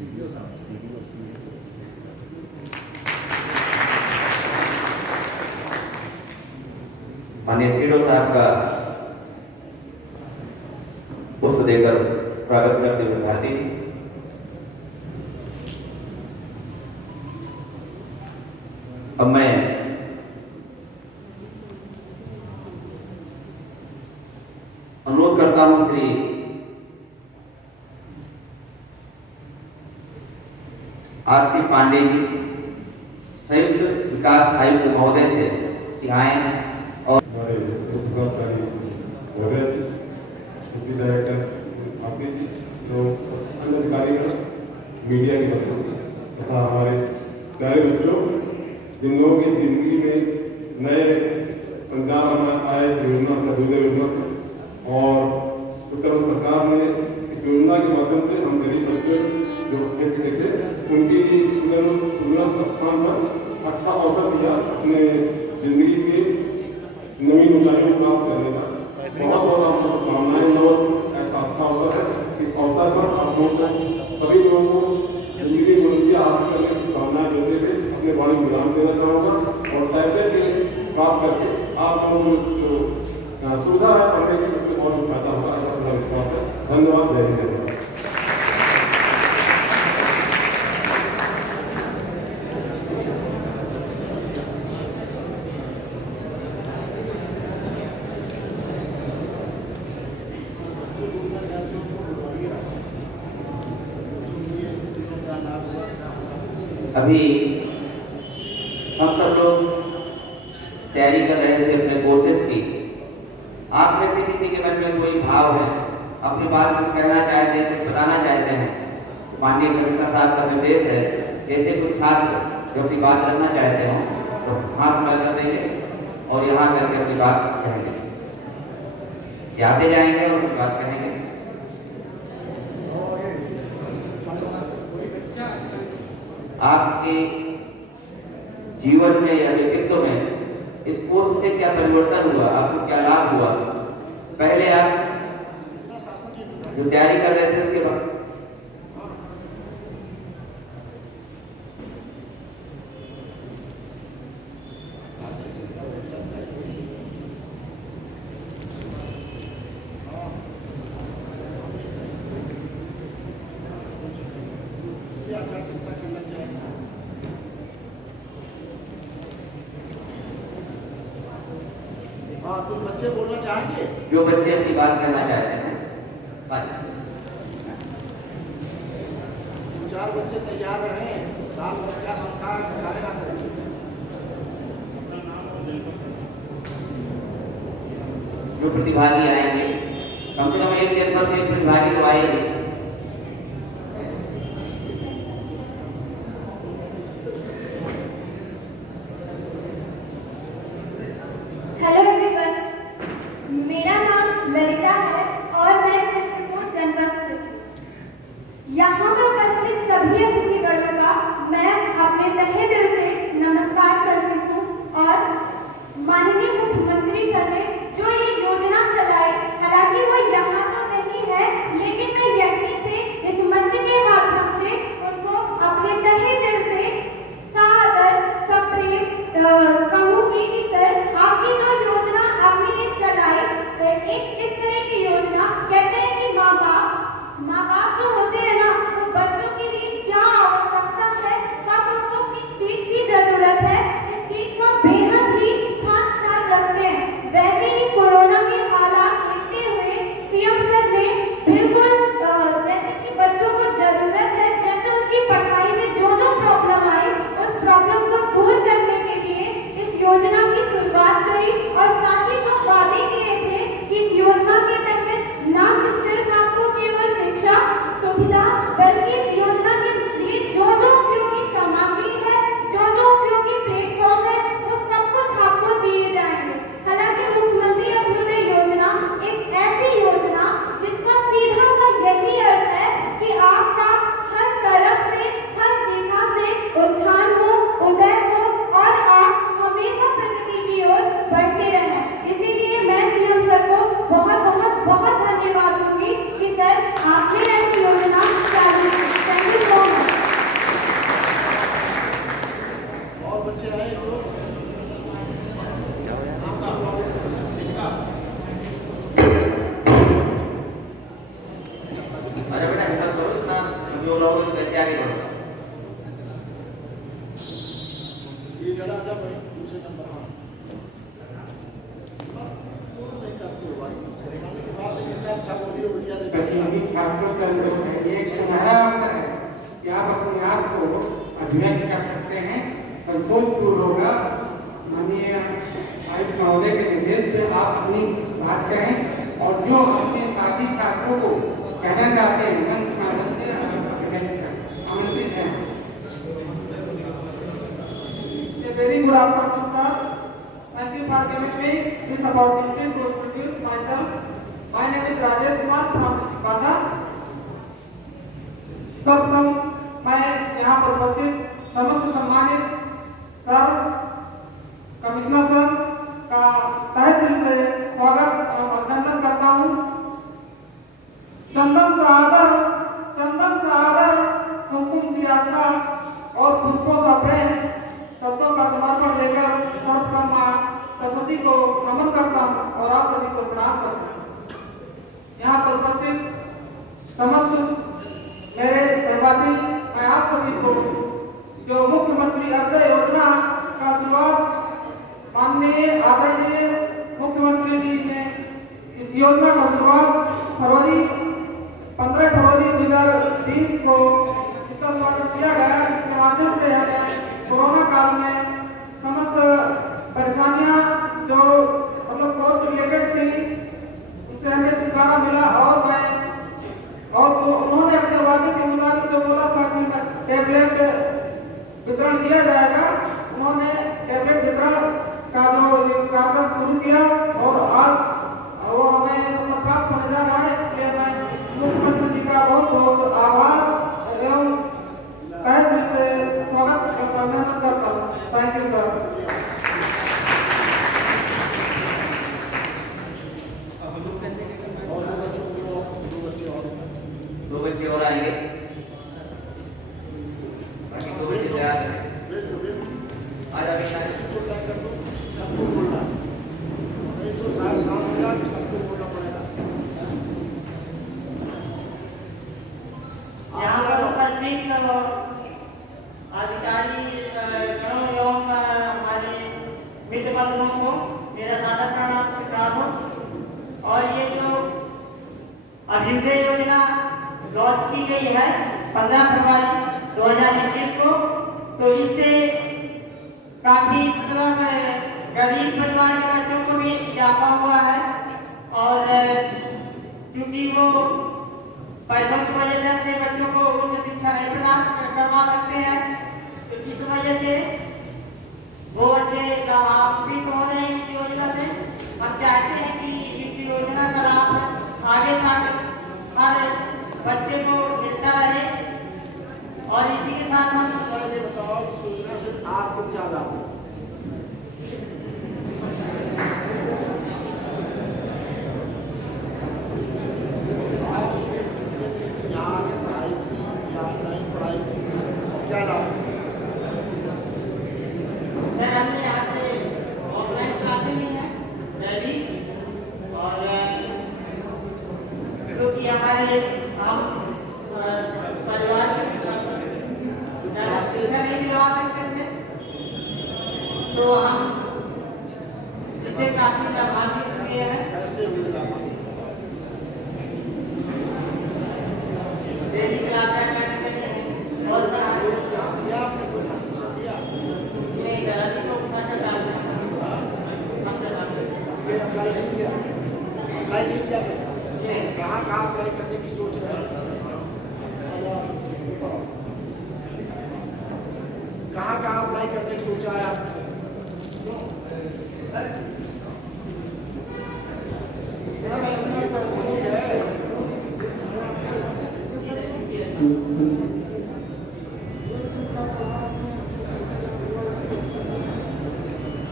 माननीय सीडो साहब का पुष्प देकर स्वागत करते हुए भारती अब मैं अनुरोध करता हूं श्री आर.सी. पांडे जी संयुक्त विकास आयुक्त महोदय से कि आए और हमारे डायरेक्टर आपके जी जो अन्य अधिकारीगण मीडिया के बच्चों तथा हमारे प्यारे बच्चों जिन लोगों की जिंदगी में नए संचार आए योजना सर्वोदय योजना और उत्तर सरकार ने इस योजना के माध्यम से हम गरीब बच्चे जो खेती थे उनकी सुंदर स्थान पर अच्छा अवसर दिया अपने जिंदगी के नवीन ऊंचाइयों को प्राप्त करने का बहुत बहुत आपको शुभकामनाएं। नव ऐसा अच्छा अवसर है इस अवसर पर आप लोगों को सभी लोगों को जिंदगी में उन्नति हासिल करने की शुभकामनाएं देते हुए अपने बारे में विराम देना चाहूँगा और पैसे के प्राप्त करके आप लोगों को जो सुविधा है पढ़ने की उससे और फायदा होगा ऐसा पूरा विश्वास है। धन्यवाद। जय हिंद। अभी हम सब लोग तैयारी कर रहे थे अपने कोर्सेज की। आप में से किसी के मन में कोई भाव है, अपनी बात कुछ कहना चाहते हैं, कुछ बताना चाहते हैं, माननीय कमिश्नर साहब का निर्देश है जैसे कुछ छात्र जो अपनी बात रखना चाहते हो तो हाथ ऊपर कर देंगे और यहाँ करके अपनी बात कहेंगे, आते जाएंगे और अपनी बात कहेंगे। आपके जीवन में या व्यक्तित्व में इस कोर्स से क्या परिवर्तन हुआ, आपको क्या लाभ हुआ? पहले आप जो तैयारी कर रहे थे उसके बाद तो बच्चे बोलना चाहेंगे, जो बच्चे अपनी बात कहना चाहते हैं चार बच्चे तैयार रहे। साल भर क्या सीखा बताएगा। जो प्रतिभागी आएंगे कम से कम एक दिन से प्रतिभागी तो आएंगे। हेलो एवरीवन, मेरा नाम ललिता है और मैं चित्रकूट जनपद से हूँ। यहाँ पर उपस्थित सभी अतिथिगणों का मैं अपने तहे दिल से नमस्कार करती हूँ और माननीय मुख्यमंत्री सर ने जो ये योजना चलाई, हालांकि वो यहाँ तो नहीं है लेकिन मैं यहीं से इस मंच के माध्यम से उनको अपने तहे दिल से सादर सप्रेम कहूँगी कि सर आपकी जो योजना आपने ये चलाई, एक इस तरह की योजना कहते हैं कि माँ बाप जो होते हैं ना, वो बच्चों के लिए क्या आवश्यकता है, कब उनको किस चीज की जरूरत है, इस चीज को बेहद ही खास ख्याल रखते हैं। वैसे ही रहोगे तो कैसे आगे बढ़ोगे? ये जरा जब दूसरे नंबर हाँ नहीं करते हो भाई खाने के बाद लेकिन अच्छा वीडियो बढ़िया कश्मीरी छात्रों के अंदर है ये एक सुनहरा अवसर है कि आप अपने आप को अभिव्यक्त कर सकते हैं, संकोच दूर होगा। माननीय आयुक्त महोदय के निर्देश से आप अपनी बात कहें और जो अपने साथी छात्रों को कहना चाहते हैं मंच माध्यम से आमंत्रित हैं। Very good afternoon, sir. Thank you for giving me this opportunity to introduce myself. My name is Rajesh Kumar from Bada. सर्वप्रथम मैं यहाँ पर उपस्थित समस्त सम्मानित सर, कमिश्नर सर का तहे दिल से स्वागत एवं अभिनंदन करता हूँ। चंदन सहादर कुमकुम सियासा और पुष्पों का प्रेम शब्दों का समर्पण लेकर सर्वप्रथम मां सरस्वती को नमन करता हूँ और आप सभी को प्रणाम करता हूँ। यहाँ पर उपस्थित समस्त मेरे सहपाठी, मैं आप सभी को जो मुख्यमंत्री अभय योजना का शुरुआत माननीय आदरणीय मुख्यमंत्री जी ने इस योजना का शुरुआत 15 फरवरी 2020 को इसका शुभारंभ किया गया। इसके माध्यम से हमें कोरोना काल में समस्त परेशानियां जो मतलब कोविड रिलेटेड थी उससे हमें छुटकारा मिला और तो उन्होंने अपने वादे के मुताबिक जो बोला था कि टैबलेट वितरण किया जाएगा, उन्होंने टैबलेट वितरण का जो कार्यक्रम शुरू किया और आज वो हमें मतलब प्राप्त होने जा रहा है। इसलिए मैं मुख्यमंत्री जी का बहुत बहुत आभार एवं तहे दिल से स्वागत एवं अभिनंदन करता हूँ। Thank you sir. दो बच्चे और आएंगे, बाकी दो बच्चे तैयार हैं। आ जाओ सबको बोलना नहीं तो साथ साथ हो जाए सबको बोलना पड़ेगा। यहाँ पर उपस्थित अधिकारी एवं हमारे मित्र बंधुओं को मेरा सादर प्रणाम स्वीकार। और ये जो अभ्युदय योजना लॉन्च की गई है 15 फरवरी 2021 को, तो इससे काफी मतलब गरीब परिवार के बच्चों को भी इजाफा हुआ है और चूंकि वो पैसों की वजह से अपने बच्चों को उच्च शिक्षा नहीं प्रदान करवा सकते हैं, तो इस वजह से वो बच्चे लाभान्वित हो रहे हैं इस योजना से। हम चाहते हैं कि इस योजना का लाभ आगे तक हर बच्चे को मिलता रहे और इसी के साथ हम ये बताओ इस योजना से आपको क्या लाभ है? यहाँ से पढ़ाई की या ऑनलाइन पढ़ाई की क्या लाभ है? सर हमने यहाँ से ऑफलाइन क्लासें ली हैं डेली और जो कि हमारे हम परिवार के शिक्षा नहीं दिलवा सकते थे, तो हम इससे काफी लाभान्वित हुए हैं। कैसे हुए लाभान्वित? डेली क्लास अटेंड करते हैं और दिया आपने कोई सब दिया नहीं जरा तो उठा कर डालते हैं हम जरा फिर अप्लाई नहीं किया कहाँ अप्लाई करने की सोच रहे हैं? कहाँ अप्लाई करने की सोचा है आपने?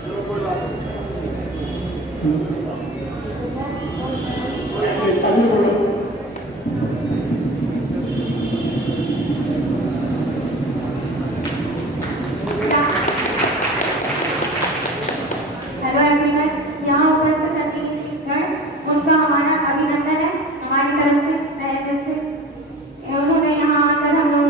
चलो कोई बात नहीं। हेलो एवरीवन, यहाँ उपस्थित अतिथिगण उनका हमारा अभिनंदन है हमारी तरफ से तहे दिल से। उन्होंने यहाँ आकर हम लोगों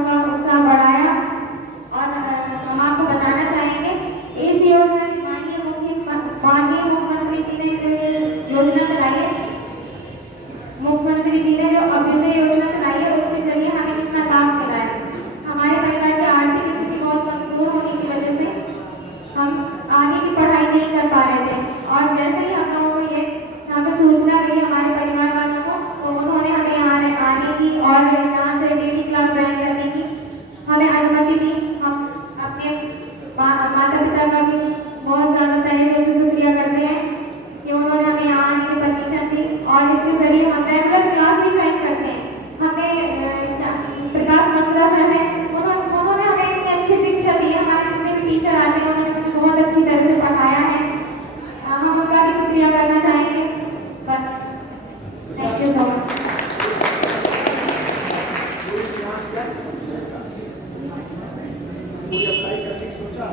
पढ़ाई करने की सोचा?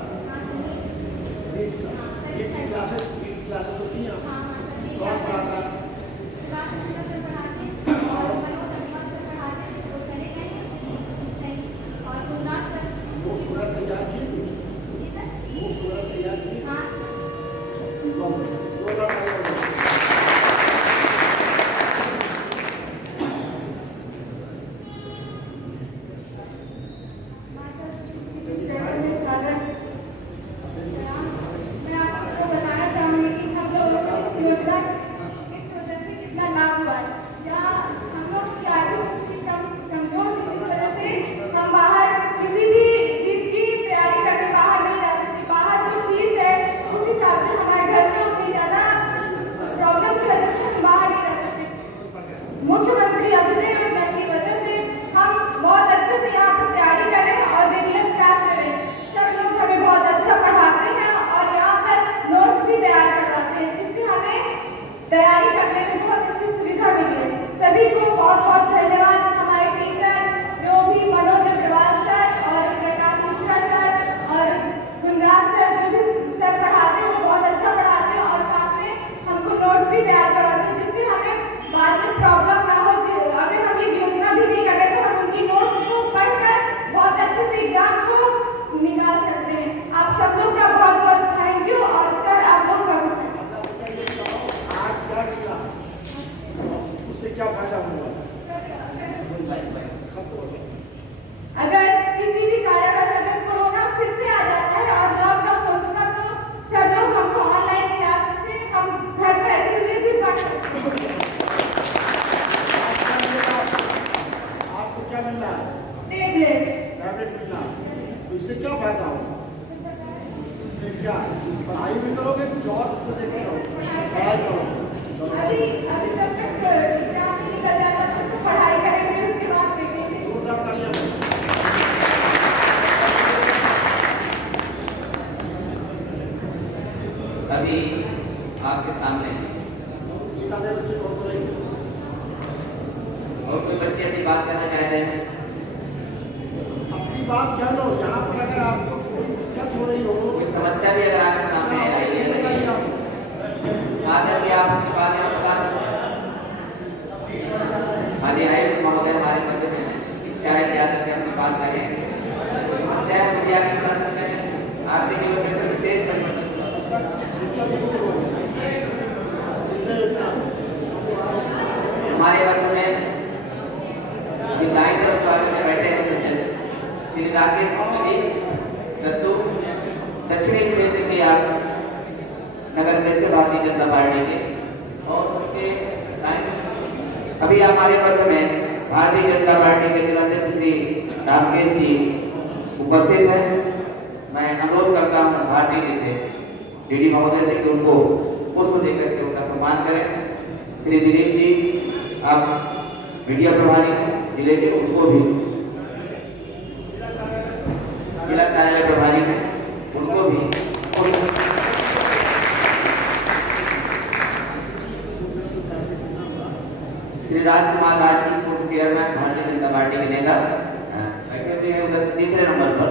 क्लासेस होती हैं? कौन पढ़ाता है? वो सूरत तैयार की? वो सूरत तैयार की? मुख्यमंत्री अभिनय योजना की वजह से हम बहुत अच्छे से यहाँ पर तैयारी करें और रेगुलर क्लास करें। सब लोग हमें बहुत अच्छा पढ़ाते हैं और यहाँ पर नोट्स भी तैयार करवाते हैं, जिससे हमें तैयारी करने में बहुत अच्छी सुविधा मिली है। सभी को बहुत बहुत धन्यवाद। हमारे टीचर जो भी मनोज अग्रवाल सर और प्रकाश मिश्रा सर और गुणराज सर जो भी सर पढ़ाते हैं वो बहुत अच्छा पढ़ाते हैं और साथ में हमको नोट्स भी तैयार करवाते हैं, जिससे हमें बाद में प्रॉब्लम ना हो। अगर हम ये योजना भी नहीं कर रहे तो हम उनकी नोट्स को पढ़कर बहुत अच्छे से एग्जाम को निकाल सकते हैं। आप सब लोग का बहुत बहुत थैंक यू और सर आप लोग का आज क्या किया? उससे क्या फायदा हुआ? अगर किसी भी कारणवश अगर कोरोना फिर से आ जाता है और लॉकडाउन हो चुका तो सब लोग हमको ऑनलाइन क्लास से हम घर बैठे हुए भी पढ़ सकते हैं। आपको क्या मिल रहा है? टैबलेट मिल रहा है। तो इससे क्या फायदा होगा? क्या पढ़ाई भी करोगे, जॉब तो देखते रहो, पढ़ाई करो। अभी जब तक एग्जाम नहीं निकल जाता तब तक पढ़ाई करेंगे, उसके बाद देखेंगे। अभी आपके सामने और कोई बच्चे अपनी बात करना चाह रहे हैं? अपनी बात कह लो। यहाँ पर अगर आपको कोई दिक्कत हो रही हो, कोई समस्या भी अगर आपके सामने आई है आकर के आप अपनी बात यहाँ बता सकते हैं। हमारे आयुक्त महोदय हमारे मध्य में इच्छा है कि आकर के अपनी बात करें। कोई समस्या है मुझे आगे बता सकते हैं। आपके लिए वैसे विशेष हमारे मध्य में दाई तरफ स्वागत में बैठे हैं श्री राकेश दत्तू, दक्षिणी क्षेत्र के आप नगर अध्यक्ष भारतीय जनता पार्टी के, और उनके अभी हमारे मध्य में भारतीय जनता पार्टी के जिलाध्यक्ष श्री राकेश जी उपस्थित हैं। मैं अनुरोध करता हूँ भारतीय जी से, डीडी महोदय से कि उनको पुष्प देकर के उनका सम्मान करें। श्री दिलीप जी आप मीडिया प्रभारी हैं जिले के, उनको भी जिला कार्यालय प्रभारी हैं, उनको भी श्री राजकुमार राज जी पूर्व चेयरमैन भारतीय जनता पार्टी के नेता बैठे हैं उधर तीसरे नंबर पर।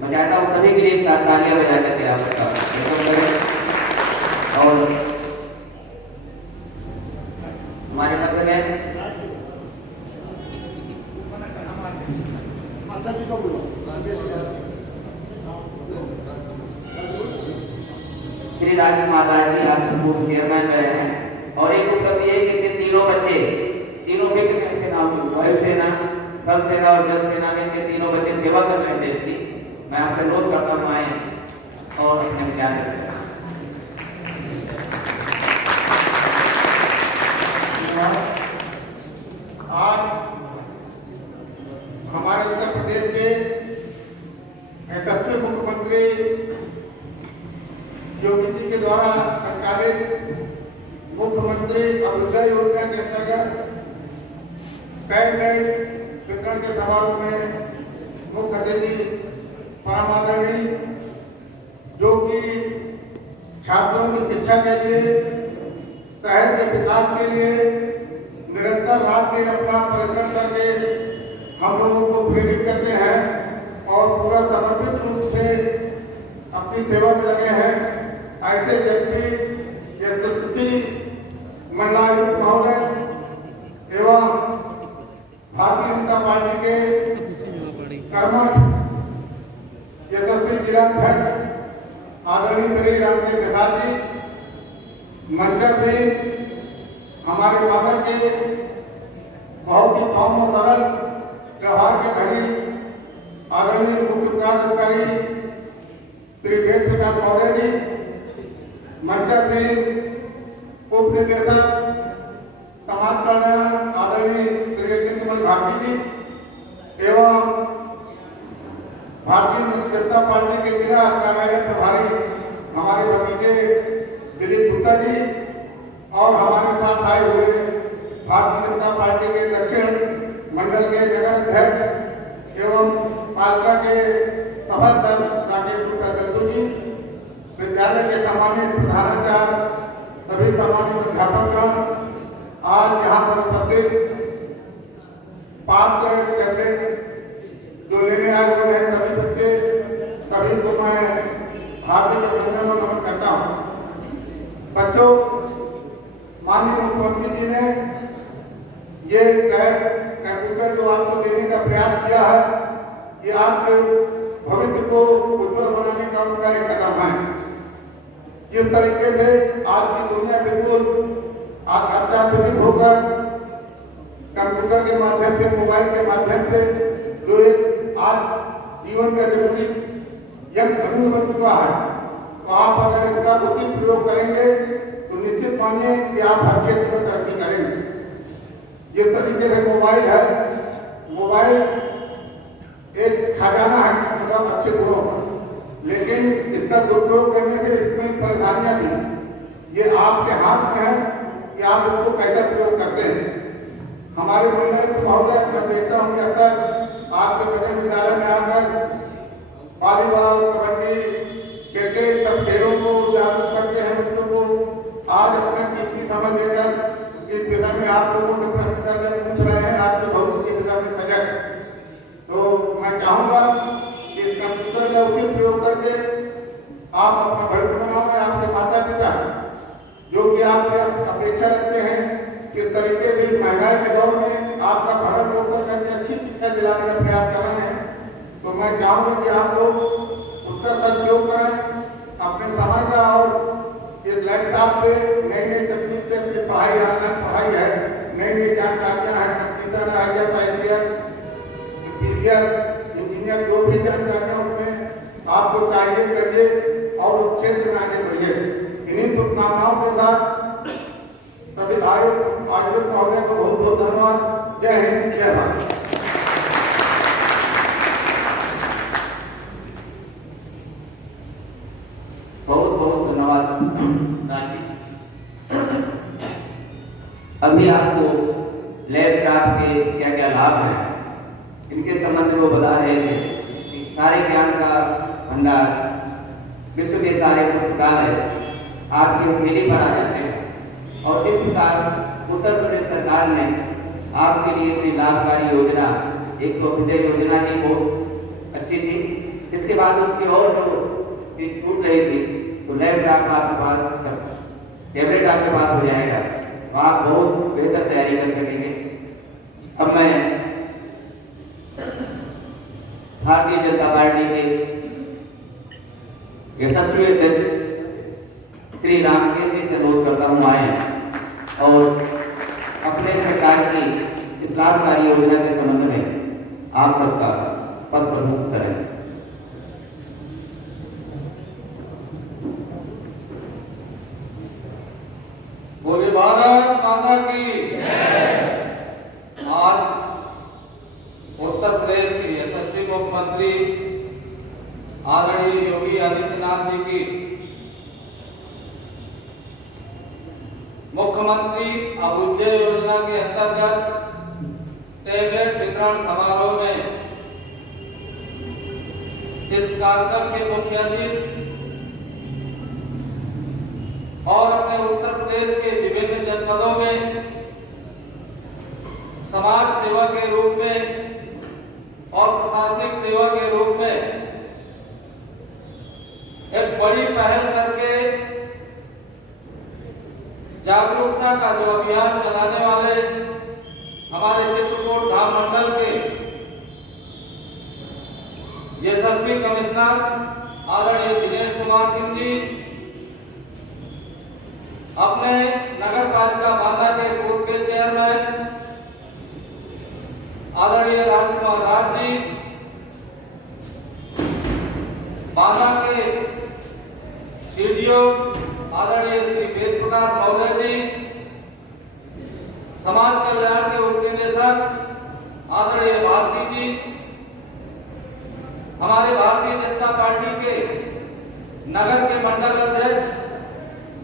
मैं चाहता हूँ सभी के लिए एक साथ तालियां बजा करके आप और हमारे मध्य में जी को बोलो। श्री राजकुमार राज जी आप पूर्व चेयरमैन रहे हैं, और एक उपलब्धि है कि तीनों बच्चे, तीनों विभिन्न सेना, वायुसेना, थल सेना और जल सेना में इनके तीनों बच्चे सेवा कर रहे हैं देश की। मैं आपसे अनुरोध करता हूँ आए और अपने विचार करें। आज हमारे उत्तर प्रदेश के यशस्वी मुख्यमंत्री योगी जी के द्वारा संचालित मुख्यमंत्री अभ्युदय योजना के अंतर्गत कैबिनेट वितरण के समारोह में मुख्य अतिथि परम आदरणीय, जो कि छात्रों की शिक्षा के लिए, शहर के विकास के लिए निरंतर रात दिन अपना परिश्रम करके हम लोगों को प्रेरित करते हैं और पूरा समर्पित रूप से अपनी सेवा में लगे हैं, ऐसे व्यक्ति यशस्वी मंडलायुक्त महोदय एवं भारतीय जनता पार्टी के कर्मठ यशस्वी जिलाध्यक्ष आदरणीय श्री रामदेव प्रसाद जी, मंचर से हमारे बाबा के बहुत ही सौम्य सरल व्यवहार के धनी आदरणीय मुख्य विकास अधिकारी श्री वेद प्रकाश मौर्य जी, मंचर से उप निदेशक समाज कल्याण आदरणीय श्री चिंतमल भारती जी एवं भारतीय जनता पार्टी के जिला कार्यालय प्रभारी हमारे भतीजे दिलीप गुप्ता जी और हमारे साथ आए हुए भारतीय जनता पार्टी के दक्षिण मंडल के नगर अध्यक्ष एवं पालिका के सभासद राकेश गुप्ता दत्तू जी, विद्यालय के सम्मानित प्रधानाचार्य, सभी सम्मानित अध्यापक, आज यहाँ पर उपस्थित पात्र टैबलेट जो लेने आए हुए हैं सभी बच्चे, सभी को मैं हार्दिक अभिनंदन और नमन करता हूँ। बच्चों, माननीय मुख्यमंत्री जी ने ये टैब कंप्यूटर जो आपको देने का प्रयास किया है, ये आपके भविष्य को उज्जवल बनाने का उनका एक कदम है। जिस तरीके से आज की दुनिया बिल्कुल अत्याधुनिक होकर कंप्यूटर के माध्यम से, मोबाइल के माध्यम से जो एक आज जीवन का जरूरी यंत्र बन चुका है, तो आप अगर इसका उचित प्रयोग करेंगे तो निश्चित मानिए कि आप हर क्षेत्र में तरक्की करेंगे। जिस तरीके से मोबाइल है, मोबाइल एक खजाना है मतलब अच्छे गुणों पर, लेकिन इसका दुरुपयोग करने से इसमें परेशानियां भी हैं। ये आपके हाथ में है कि आप उसको कैसे प्रयोग करते हैं। हमारे मंडलायुक्त महोदय, मैं देखता हूँ कि अक्सर आपके बड़े विद्यालय में आकर वॉलीबॉल, कबड्डी, क्रिकेट सब खेलों को जागरूक करते हैं बच्चों को। आज अपना कीमती समय देकर इस दिशा में आप लोगों से प्रश्न करके पूछ रहे हैं, आपके भविष्य की दिशा में सजग। तो मैं चाहूँगा कि इस कंप्यूटर का उचित प्रयोग करके आप अपना भविष्य बनाओ। आपके माता पिता जो कि आपसे अपेक्षा रखते हैं, किस तरीके से महंगाई के दौर में आपका भरण पोषण करके अच्छी शिक्षा दिलाने का प्रयास कर रहे हैं, तो मैं चाहूँगा कि आप लोग उसका सदुपयोग करें अपने समय का। और इस लैपटॉप से नई नई तकनीक से अपनी पढ़ाई, ऑनलाइन पढ़ाई है, नई नई जानकारियाँ हैं, कंपटीशन है, IAS, PCR, इंजीनियर, जो भी जानकारियाँ उसमें आपको चाहिए करिए और उस क्षेत्र में आगे बढ़िए। इन्हीं शुभकामनाओं के साथ सभी आयुक्त महोदय को बहुत बहुत धन्यवाद। जय हिंद, जय भारत। बहुत बहुत धन्यवाद राजी। अभी आपको लैपटॉप के क्या क्या लाभ हैं इनके संबंध में वो बता रहे थे कि सारे ज्ञान का भंडार, विश्व के सारे पुस्तकालय आपकी हथेली पर आ जाते हैं। और इस प्रकार उत्तर प्रदेश सरकार ने आपके लिए इतनी लाभकारी योजना, एक तो विजय योजना ही बहुत अच्छी थी, इसके बाद उसकी और जो चीज छूट रही थी, तो लैपटॉप आपके पास, टैबलेट आपके पास हो जाएगा, तो आप बहुत बेहतर तैयारी कर सकेंगे। अब मैं भारतीय जनता पार्टी के यशस्वी अध्यक्ष श्री रामकेश जी से अनुरोध करता हूँ आए और अपने सरकार की इस लाभकारी योजना के संबंध में आप सबका पद प्रस्तुत करें। बोले भारत माता की। आज उत्तर प्रदेश के यशस्वी मुख्यमंत्री आदरणीय योगी आदित्यनाथ जी की मुख्यमंत्री अभ्युदय योजना के अंतर्गत टैबलेट वितरण समारोह में इस कार्यक्रम के मुख्य अतिथि और अपने उत्तर प्रदेश के विभिन्न जनपदों में समाज सेवा के रूप में और प्रशासनिक सेवा के रूप में पहल करके जागरूकता का जो अभियान चलाने वाले हमारे चित्रकूट धाम मंडल के यशस्वी कमिश्नर आदरणीय दिनेश कुमार सिंह जी, अपने नगर पालिका बांदा के पूर्व के चेयरमैन आदरणीय राजकुमार राज जी, बांदा के सीडीओ आदरणीय श्री वेद प्रकाश मौर्य जी, समाज कल्याण के उप निदेशक आदरणीय भारती जी, हमारे भारतीय जनता पार्टी के नगर के मंडल अध्यक्ष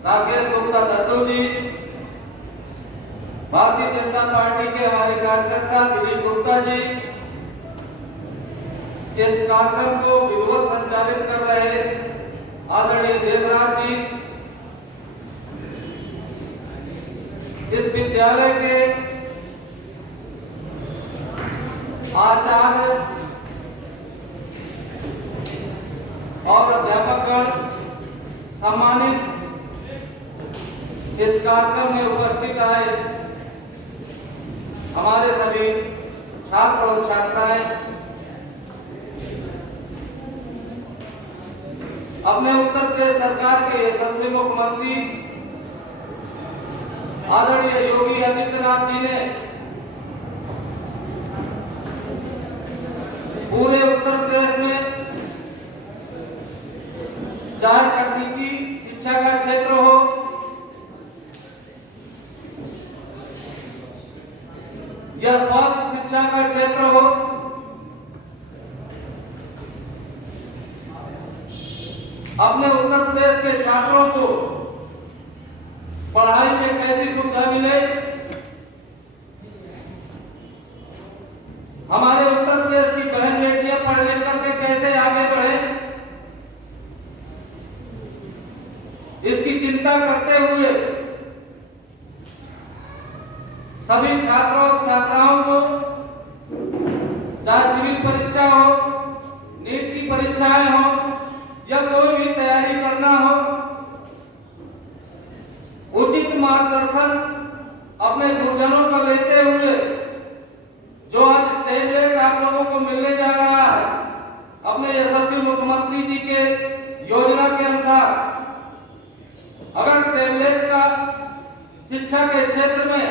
राकेश गुप्ता दत्तू जी, भारतीय जनता पार्टी के हमारे कार्यकर्ता दिलीप गुप्ता जी, इस कार्यक्रम को विधिवत संचालित कर रहे आदरणीय देवराज जी, इस विद्यालय के आचार्य और अध्यापकगण, सम्मानित इस कार्यक्रम में उपस्थित आए हमारे सभी छात्र और छात्राएं, अपने उत्तर प्रदेश सरकार के यशस्वी मुख्यमंत्री आदरणीय योगी आदित्यनाथ जी ने पूरे उत्तर प्रदेश में चाहे तकनीकी शिक्षा का क्षेत्र हो या स्वास्थ्य शिक्षा का क्षेत्र हो, अपने उत्तर प्रदेश के छात्रों को पढ़ाई में कैसी सुविधा मिले, हमारे उत्तर प्रदेश की बहन बेटियां पढ़ लिख करके कैसे आगे बढ़े, इसकी चिंता करते हुए सभी छात्रों और छात्राओं को चाहे सिविल परीक्षा हो, नीट की परीक्षाएं हो या कोई भी तैयारी करना हो, उचित मार्गदर्शन अपने गुरुजनों का लेते हुए जो आज टैबलेट आप लोगों को मिलने जा रहा है, अपने यशस्वी मुख्यमंत्री जी के योजना के अनुसार अगर टैबलेट का शिक्षा के क्षेत्र में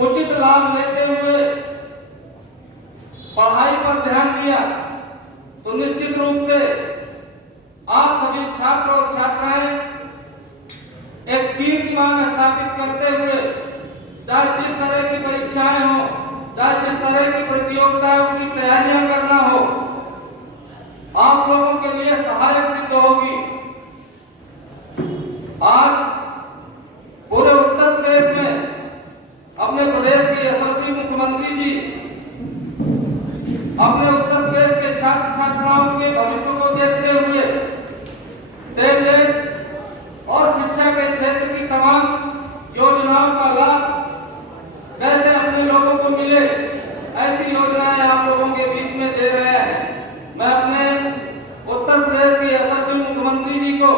उचित लाभ लेते हुए पढ़ाई पर ध्यान दिया तो निश्चित रूप से आप सभी छात्र और छात्राएं एक कीर्तिमान स्थापित करते हुए चाहे जिस तरह की परीक्षाएं हो, चाहे जिस तरह की प्रतियोगिताओं की तैयारियां करना हो, आप लोगों के लिए सहायक सिद्ध होगी। आज पूरे उत्तर प्रदेश में अपने प्रदेश के यशस्वी मुख्यमंत्री जी अपने उत्तर प्रदेश के छात्र छात्राओं के भविष्य को देखते हुए टैबलेट और शिक्षा के क्षेत्र की तमाम योजनाओं का लाभ कैसे अपने लोगों को मिले, ऐसी योजनाएं आप लोगों के बीच में दे रहे हैं। मैं अपने उत्तर प्रदेश के यशस्वी मुख्यमंत्री जी को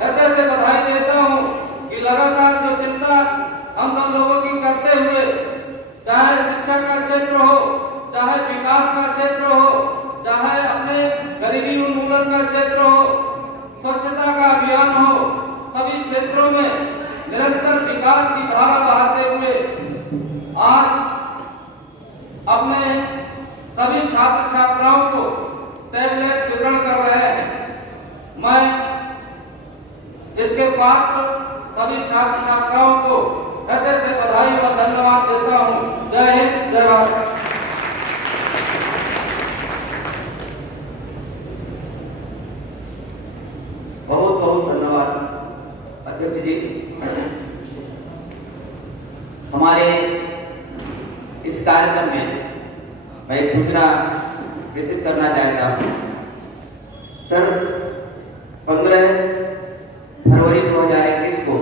हृदय से बधाई देता हूं कि लगातार जो चिंता हम सब लोगों की करते हुए, चाहे शिक्षा का क्षेत्र हो, चाहे विकास का क्षेत्र हो, चाहे अपने गरीबी उन्मूलन का क्षेत्र हो, स्वच्छता का अभियान हो, सभी क्षेत्रों में निरंतर विकास की धारा बहाते हुए आज अपने सभी छात्र छात्राओं को टैबलेट वितरण कर रहे हैं। मैं इसके पात्र सभी छात्र छात्राओं को हृदय से बधाई और धन्यवाद देता हूं। जय हिंद, जय भारत। बहुत बहुत धन्यवाद अध्यक्ष जी। हमारे इस कार्यक्रम में मैं एक सूचना प्रेषित करना चाहता हूँ। सर, 15 फरवरी 2021 को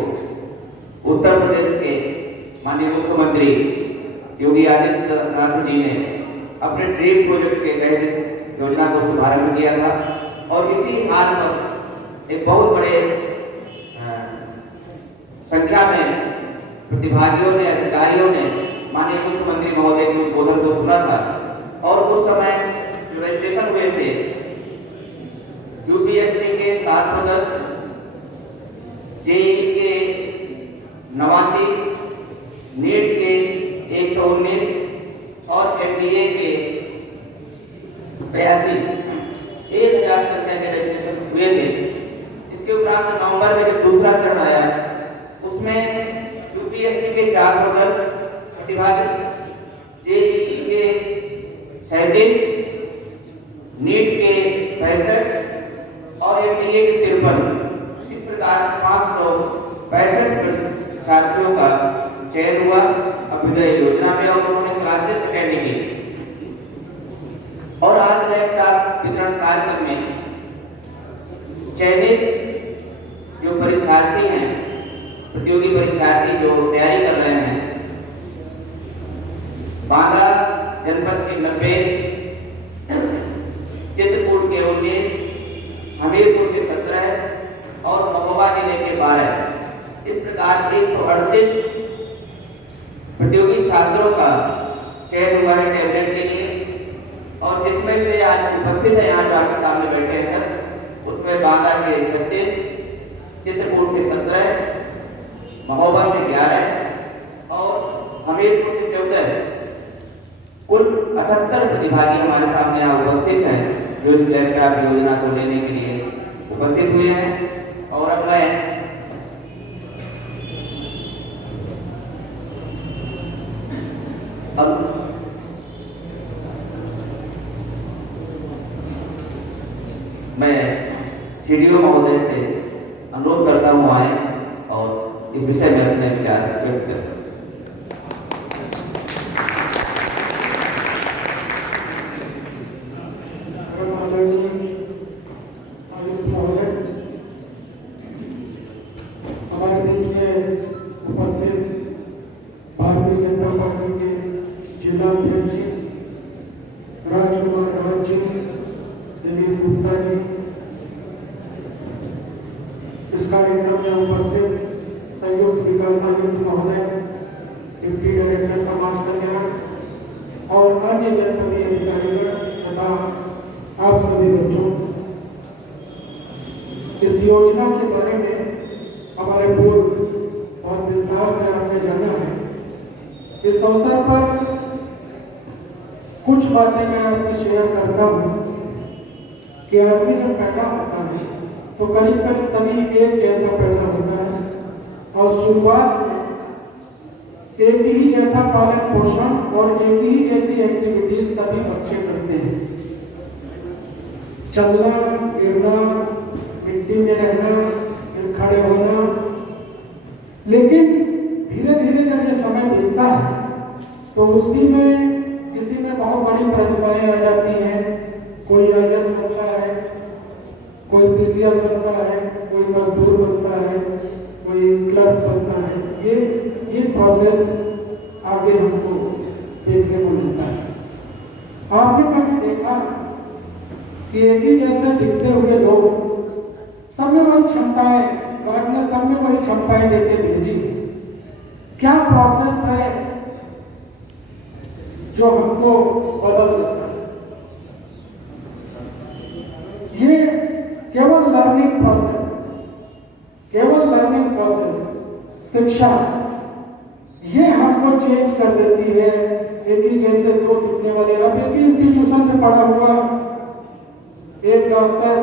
उत्तर प्रदेश के माननीय मुख्यमंत्री योगी आदित्यनाथ जी ने अपने ड्रीम प्रोजेक्ट के तहत इस योजना को शुभारंभ किया था। और इसी हाल पर एक बहुत बड़े संख्या में प्रतिभागियों ने, अधिकारियों ने माननीय मुख्यमंत्री महोदय के उद्बोधन को सुना था। और उस समय जो रजिस्ट्रेशन हुए थे यूपीएससी के 710, जेईई के 89, नीट के 119 और एमबीए के 82, 1000 संख्या के रजिस्ट्रेशन हुए थे। इसके उपरांत नवंबर में जब दूसरा चरण आया उसमें यूपीएससी के 410 प्रतिभागी, जेईई के 37, नीट के 65 और एमबीए के 53। इस प्रकार 565 छात्रों का चयन हुआ अभ्युदय योजना में और उन्होंने क्लासेस अटेंड की। और आज लैपटॉप वितरण कार्यक्रम में चयनित जो परीक्षार्थी हैं, प्रतियोगी परीक्षार्थी जो तैयारी कर रहे हैं, बांदा जनपद के 90, चित्रकूट के 19, हमीरपुर के 17 और महोबा जिले के 12। इस प्रकार 138 प्रतियोगी छात्रों का चयन हुआ है टैबलेट के लिए। और जिसमें से आज उपस्थित है, यहाँ जो आपके सामने बैठे हैं सर, उसमें बांदा के 36, चित्रकूट के 17, महोबा से 11 और हमीरपुर से 14, कुल 78 प्रतिभागी हमारे सामने यहाँ उपस्थित हैं जो इस लैपटॉप योजना को लेने के लिए उपस्थित हुए हैं। और अब मैं सीडीओ महोदय से अनुरोध करता हूँ आए और इस विषय में अपने विचार व्यक्त करें। हमारे बीच में उपस्थित भारतीय जनता पार्टी के जिला अध्यक्ष राजकुमार राज जी, दिलीप गुप्ता जी, इस कार्यक्रम में उपस्थित संयुक्त विकास आयुक्त महोदय, डिप्टी डायरेक्टर समाज कल्याण और अन्य जनपदीय अधिकारीगण तथा आप सभी बच्चों, इस योजना के बारे में हमारे पूर्व बहुत विस्तार से आपने जाना है। इस अवसर पर कुछ बातें मैं आपसे शेयर करता हूँ कि आदमी जब पैदा होता है तो करीब करीब सभी एक जैसा पैदा होता है और शुरुआत में एक ही जैसा पालन पोषण और एक ही जैसी एक्टिविटीज सभी बच्चे करते हैं। चलना, गिरना, मिट्टी में रहना, फिर खड़े होना। लेकिन धीरे धीरे जब ये समय बीतता है तो उसी में किसी में बहुत बड़ी प्रतिभाएं आ जाती हैं। कोई आईएएस बनता है, कोई पीसीएस बनता है, कोई मजदूर बनता है, कोई क्लर्क बनता है। ये प्रोसेस आगे हमको देखने को मिलता है। आपने कभी देखा कि एक ही जैसे दिखते हुए लोग सब में वही क्षमताएं, गॉड ने सब में वही क्षमताएं देके भेजी। क्या प्रोसेस है जो हमको बदल देता है? ये केवल लर्निंग प्रोसेस, शिक्षा, ये हमको चेंज कर देती है। एक ही जैसे दो दिखने वाले, अब एक ही इंस्टीट्यूशन से पढ़ा हुआ एक डॉक्टर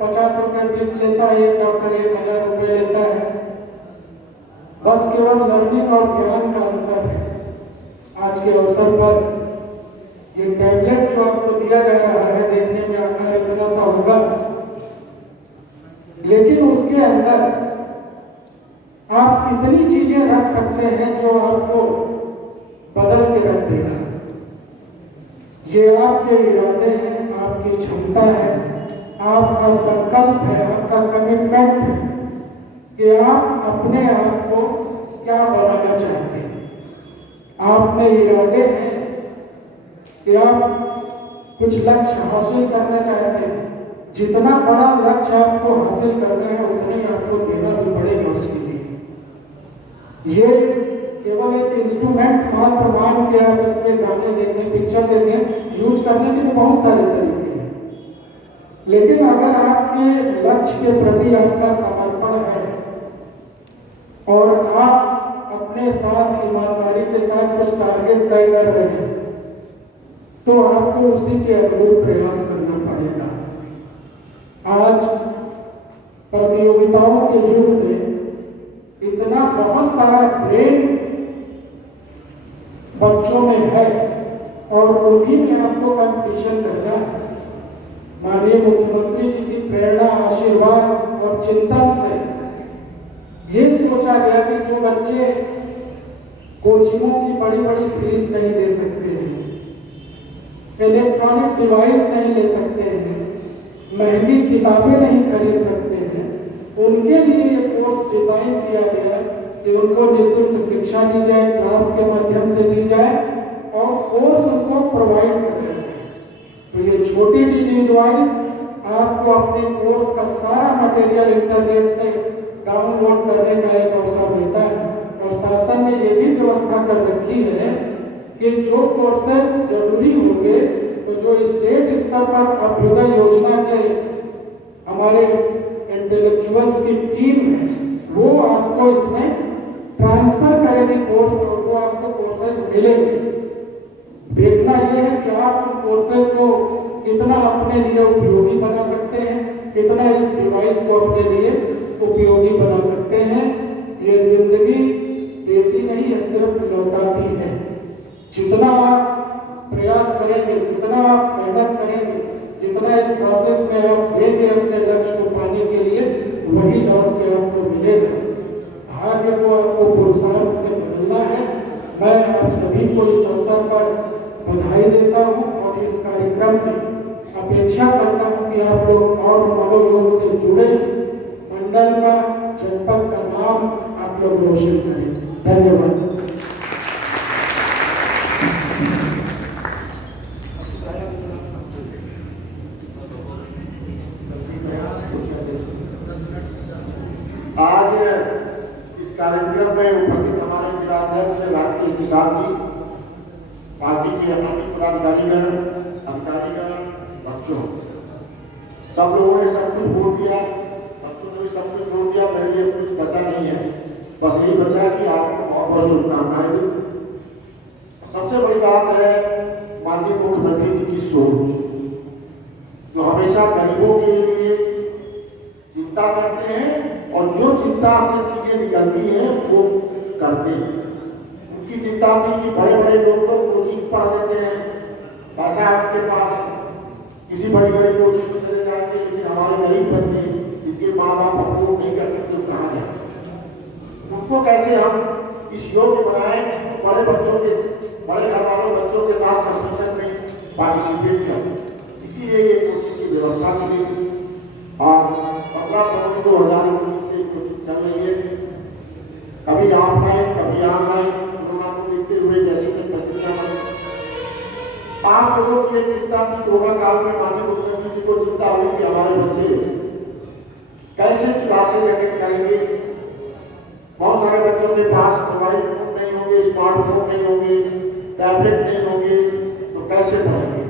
50 रुपए फीस लेता है, एक डॉक्टर 1000 रुपए लेता है। बस केवल लर्निंग और ज्ञान का अंतर है। आज के अवसर पर ये टैबलेट जो आपको दिया जा रहा है, देखने में आकार इतना सा होगा, लेकिन उसके अंदर आप इतनी चीजें रख सकते हैं जो आपको बदल के रख देगा। ये आपके इरादे हैं, आपकी क्षमता है, आपका संकल्प है, आपका कमिटमेंट है कि आप अपने आप को क्या बनाना चाहते हैं। आप में इरादे हैं कि आप कुछ लक्ष्य हासिल करना चाहते हैं। जितना बड़ा लक्ष्य आपको हासिल करना है उतना ही आपको देना भी पड़ेगा उसके लिए। ये केवल एक इंस्ट्रूमेंट मात्र मान के आप इसके गाने देखें, पिक्चर देखें, यूज करने के तो बहुत सारे तरीके हैं, लेकिन अगर आपके लक्ष्य के प्रति आपका समर्पण है और आप अपने साथ ईमानदारी के साथ कुछ टारगेट तय कर रहे हैं तो आपको उसी के अनुरूप प्रयास करना पड़ेगा। आज प्रतियोगिताओं के युग में इतना बहुत सारा ब्रेन बच्चों में है और उन्हीं में आपको कंपटीशन करना है। माननीय मुख्यमंत्री जी की प्रेरणा, आशीर्वाद और चिंतन से ये सोचा गया कि जो बच्चे कोचिंगों की बड़ी बड़ी फीस नहीं दे सकते हैं, इलेक्ट्रॉनिक डिवाइस नहीं ले सकते हैं, महंगी किताबें नहीं खरीद सकते हैं, उनके लिए ये कोर्स डिजाइन किया गया कि उनको निःशुल्क शिक्षा दी जाए, क्लास के माध्यम से दी जाए और कोर्स उनको प्रोवाइड कर रहे हैं। तो ये छोटी डी डिवाइस आपको अपने कोर्स का सारा मटेरियल इंटरनेट से डाउनलोड करने का एक अवसर देता है और शासन ने ये भी व्यवस्था कर रखी है कि जो कोर्सेज जरूरी होंगे तो जो स्टेट स्तर पर अभ्युदय योजना के हमारे इंटेलेक्चुअल्स की टीम है वो आपको इसमें ट्रांसफर करेगी कोर्स और वो आपको कोर्सेज मिलेंगे। देखना यह है कि आप उन कोर्सेज को कितना अपने लिए उपयोगी बना सकते हैं, कितना इस डिवाइस को अपने लिए उपयोगी बना सकते हैं। ये जिंदगी देती नहीं, ये सिर्फ लौटाती है। जितना आप प्रयास करेंगे, जितना आप मेहनत करेंगे, जितना इस प्रोसेस में आप देंगे अपने लक्ष्य को पाने के लिए, वही लौट के आपको मिलेगा। भाग्य को आपको पुरुषार्थ से बदलना है। मैं आप सभी को इस अवसर पर बधाई देता हूँ और इस कार्यक्रम में अपेक्षा करता हूँ कि आप लोग और मनोयोग से जुड़े, मंडल का, जनपद का नाम आप लोग रोशन करें। धन्यवाद। आज इस कार्यक्रम में उपस्थित हमारे जिलाध्यक्ष राष्ट्रीय किसान जी, पार्टी के अन्य पदाधिकारीगण, अधिकारीगण, बच्चों, सब लोगों ने सब कुछ बोल दिया, बच्चों ने भी सब कुछ बोल दिया। मेरे लिए कुछ बचा नहीं है, बस यही बचा कि आपको बहुत बहुत शुभकामनाएं दी। सबसे बड़ी बात है माननीय मुख्यमंत्री जी की सोच, जो हमेशा गरीबों के लिए चिंता करते हैं और जो चिंता से चीजें निकलती हैं वो करते हैं। उनकी चिंता थी कि बड़े बड़े लोग तो कोचिंग पढ़ लेते हैं, पैसा आपके पास, किसी बड़ी बड़ी कोचिंग में चले जाएंगे, लेकिन हमारे गरीब बच्चे जिनके माँ बाप अफोर्ड नहीं कर सकते कहाँ जाए, उनको कैसे हम इस योग्य बनाएं कि बड़े बच्चों के, बड़े घर वालों बच्चों के साथ कंपटीशन में पार्टिसिपेट करें। इसीलिए ये कोचिंग की व्यवस्था की गई और 15 फरवरी 2019 से कोचिंग चल रही है। कभी ऑफलाइन, कभी ऑनलाइन, कोरोना को देखते हुए जैसे कि प्रतिक्रिया बनी। 5 लोगों की चिंता थी कोरोना काल में, माननीय मुख्यमंत्री जी को चिंता हुई कि हमारे बच्चे कैसे क्लासेज अटेंड करेंगे। बहुत सारे बच्चों के पास मोबाइल फोन नहीं होंगे, स्मार्टफोन नहीं होंगे, टैबलेट नहीं होंगे, तो कैसे पढ़ेंगे।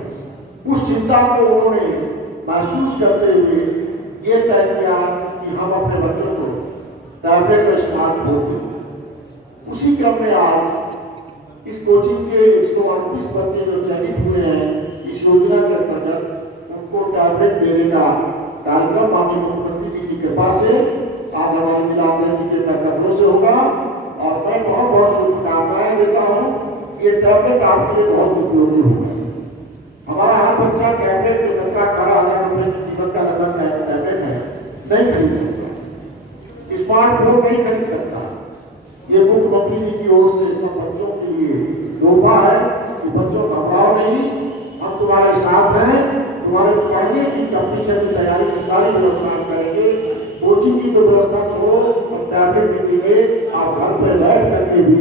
उस चिंता को उन्होंने महसूस करते हुए ये तय किया कि हम अपने बच्चों को टैबलेट और स्मार्टफोन दें। उसी क्रम में आज इस कोचिंग के 138 बच्चे जो चयनित हुए हैं इस योजना के अंतर्गत उनको टैबलेट देने का कार्यक्रम माननीय मुख्यमंत्री जी की कृपा से आज हमारे जिलाध्यक्ष जी के कर्तव्यों से होगा और मैं बहुत बहुत शुभकामनाएं देता हूँ। ये टैबलेट आपके लिए बहुत उपयोगी होगा। हमारा हर बच्चा टैबलेट जो सरकार 12,000 रुपए की कीमत का लगभग टैबलेट है नहीं खरीद सकता, स्मार्टफोन नहीं खरीद सकता। ये मुख्यमंत्री जी की ओर से सब बच्चों के लिए तोहफा है कि बच्चों घबराओ नहीं, हम तुम्हारे साथ हैं, तुम्हारे पढ़ने की कंपटीशन की तैयारी की सारी व्यवस्था करेंगे। कोचिंग की तो व्यवस्था छोड़ो और टैबलेट नीति में आप घर पर बैठ करके भी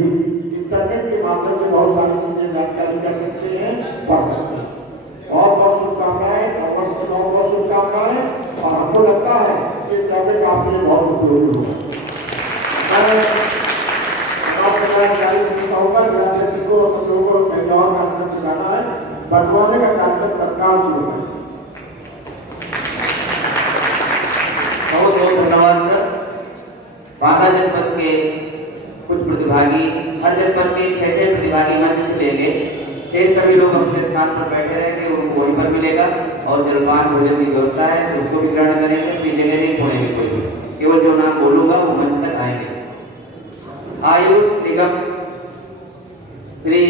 इंटरनेट के माध्यम से बहुत सारी चीजें जानकारी कर सकते हैं, पढ़ सकते हैं। बहुत बहुत शुभकामनाएं और वर्ष की बहुत बहुत शुभकामनाएं। उपयोगी होगा। मैं बंटवाने का कार्यक्रम तत्काल शुरू करें। बहुत बहुत धन्यवाद सर। बांदा जनपद के कुछ प्रतिभागी, हर जनपद के 6 प्रतिभागी मंच से लेंगे। शेष सभी लोग अपने स्थान पर बैठे रहेंगे, उनको वहीं पर मिलेगा और जलपान भोजन की व्यवस्था है, उसको भी ग्रहण करेंगे। अपनी जगह नहीं छोड़ेंगे कोई भी, केवल जो नाम बोलूंगा वो मंच तक आएंगे। आयुष निगम श्री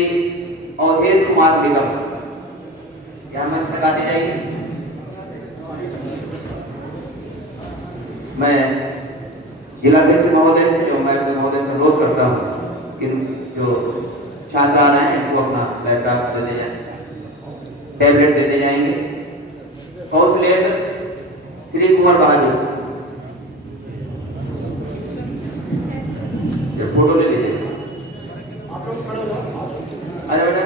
अवधेश कुमार निगम यहाँ मंच तक आते जाइए। मैं जिलाध्यक्ष महोदय से, जो मैं महोदय से अनुरोध करता हूँ कि जो छात्र आ रहे हैं इनको अपना लैपटॉप देते जाएं, टैबलेट देते जाएंगे। हौसलेस श्री कुमार बहादुर, ये फोटो ले लीजिए। आप लोग खड़े हो। अरे बेटा,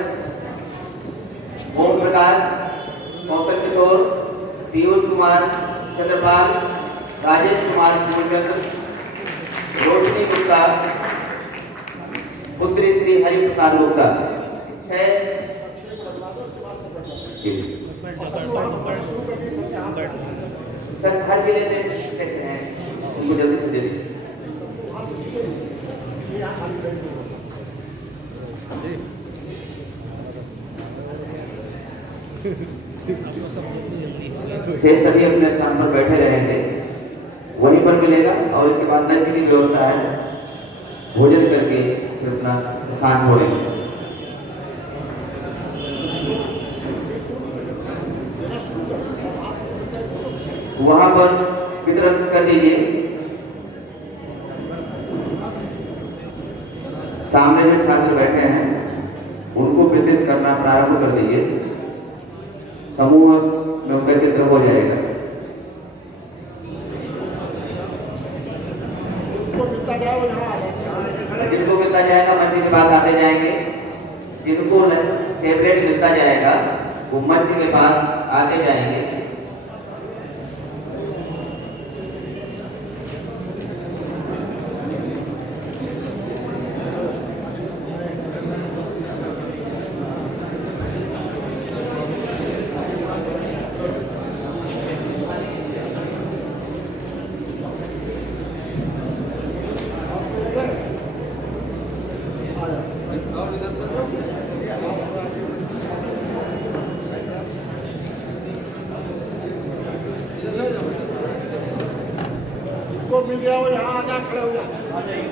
ओम प्रकाश, कौशल किशोर, पीयूष कुमार, चंद्रपाल, राजेश कुमार, रोशनी गुप्ता, पुत्री श्री हरि प्रसाद गुप्ता। 6 सर हर जिले से कैसे हैं, उनको जल्दी से दे दीजिए। शेष सभी अपने स्थान पर बैठे रहेंगे, वहीं पर मिलेगा और इसके बाद लंच की व्यवस्था है, भोजन करके फिर अपना स्थान छोड़ेंगे। वहां पर वितरण कर दीजिए। सामने जो छात्र बैठे हैं उनको वितरित करना प्रारंभ कर दीजिए। समूह में उनका चित्र हो जाएगा। जिनको मिलता जाएगा मंच के पास आते जाएंगे। जिनको टैबलेट मिलता जाएगा वो मंच के पास आते जाएंगे। जिसको मिल गया वो यहाँ आ जा, खड़े हो जा। आ जाइए।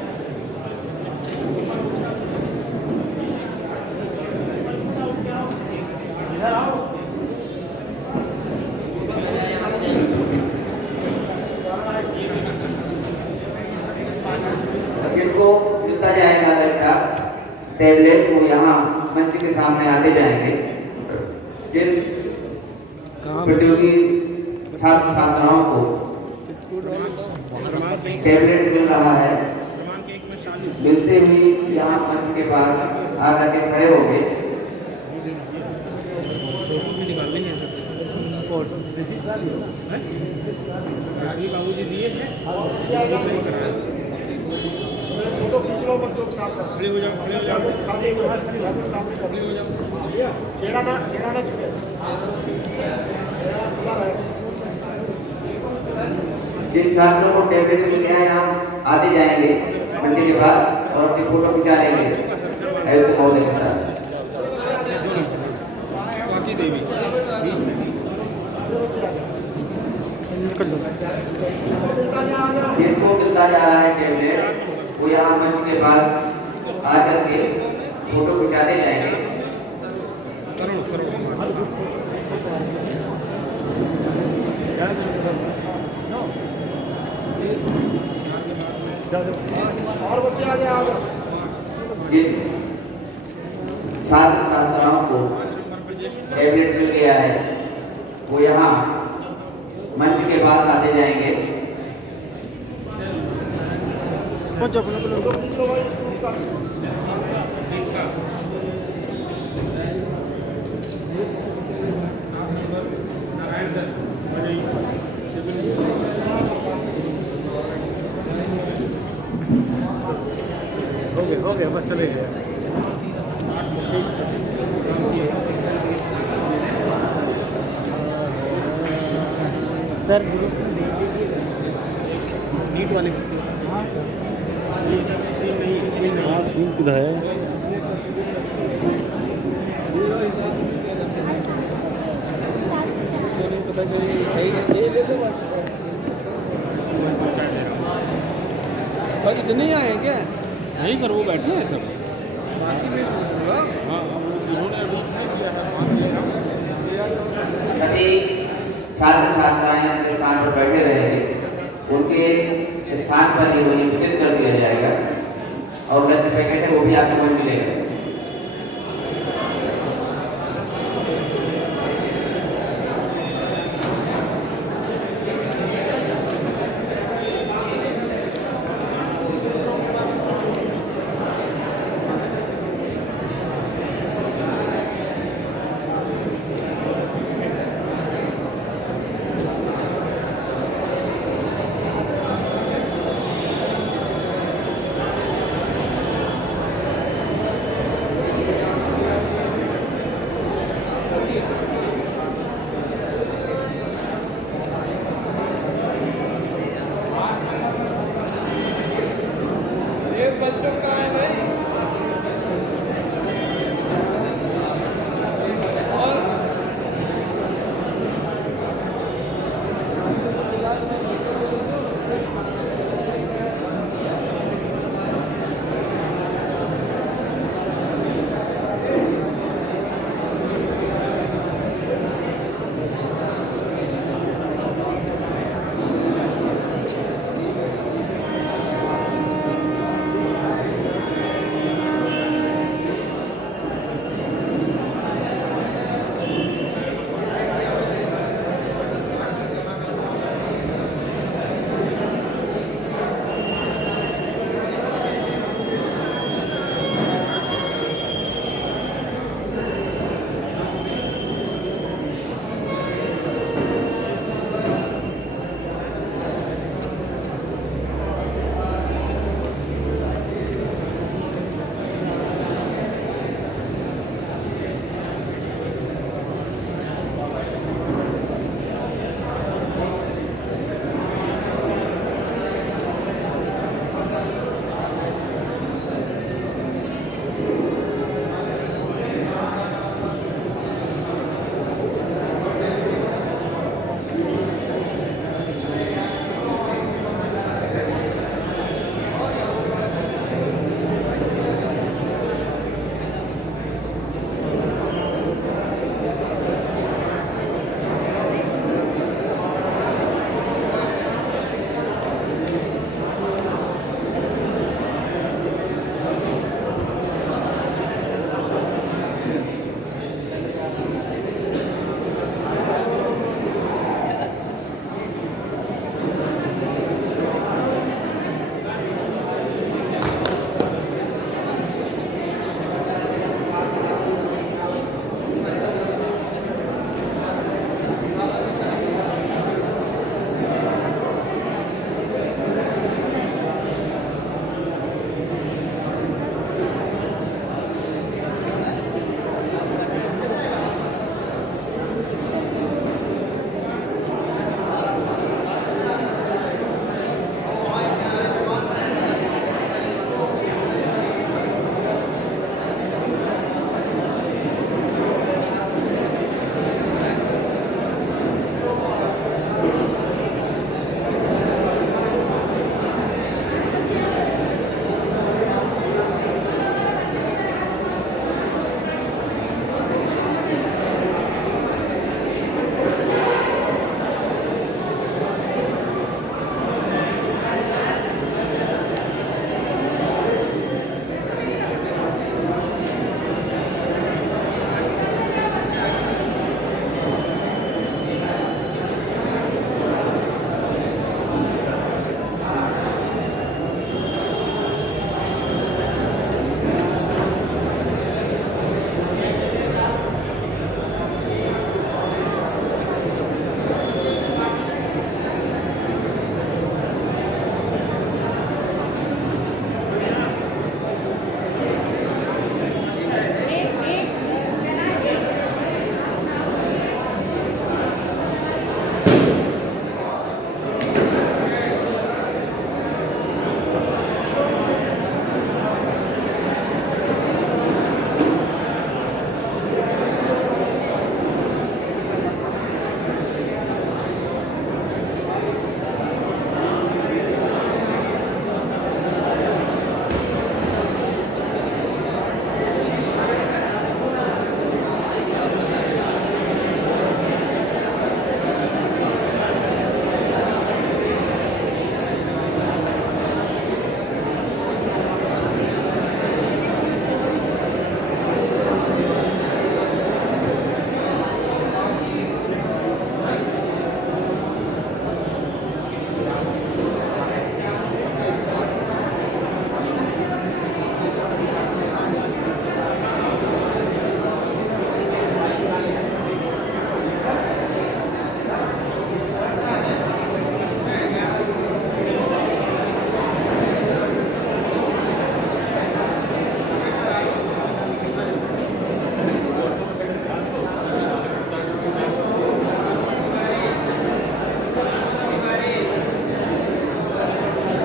इधर आओ। जिनको मिलता जाएगा लैपटॉप टैबलेट वो यहाँ मंच के सामने आते जाएंगे। जिन प्रतियोगी छात्र छात्राओं को टैबलेट मिल रहा है, मिलते ही यहाँ मंच के पास आकर के खड़े हो गए। बाबूजी दिए हैं, फोटो खींच लो बच्चों के साथ। खड़े हो जाओ, खड़े हो जाओ, खड़े हो जाओ। चेहरा ना छुपे। चेहरा खुला रहे। जिन छात्रों को टैबलेट मिल गया है यहाँ आते जाएंगे मंच के पास और अपनी फोटो खिंचा लेंगे हेल्थ महोदय के साथ। स्वाति देवी जिनको मिलता जा रहा है टैबलेट वो यहाँ मंच के पास आकर के फोटो खिंचाते जाएंगे। और बच्चे आ जाओ। जिन छात्र छात्राओं को टैबलेट मिल गया है वो यहाँ मंच के पास आते जाएंगे। गए बस चले गए। सर नीट वाले किधर है? इतने ही आए क्या? नहीं सर, वो बैठे हैं सब। हाँ, इन्होंने अभी किया है। सभी छात्र छात्राएं जो स्थान पर बैठे रहेंगे उनके स्थान पर ही वही वितरित कर दिया जाएगा और लंच पैकेट है वो भी आपको वहीं मिलेगा।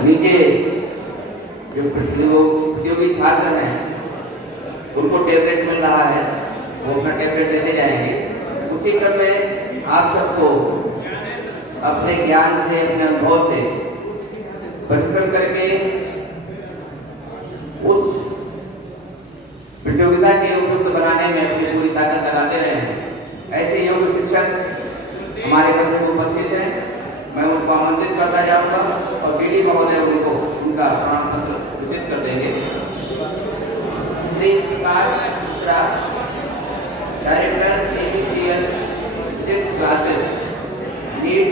नीचे जो प्रतियोगी छात्र हैं उनको टैबलेट मिल रहा है, वो अपना टैबलेट लेते जाएंगे। उसी क्रम में आप सबको अपने ज्ञान से, अपने अनुभव से परिश्रम करके उस प्रतियोगिता के उपयुक्त बनाने में अपनी पूरी ताकत लगाते रहे। ऐसे योग शिक्षक हमारे बच्चे को उपस्थित हैं, मैं उनको आमंत्रित करता जाऊंगा और बीडी महोदय उनको उनका प्रमाण पत्र वितरित कर देंगे। Shri Prakash Mishra, director ABCL 6 classes, NEET,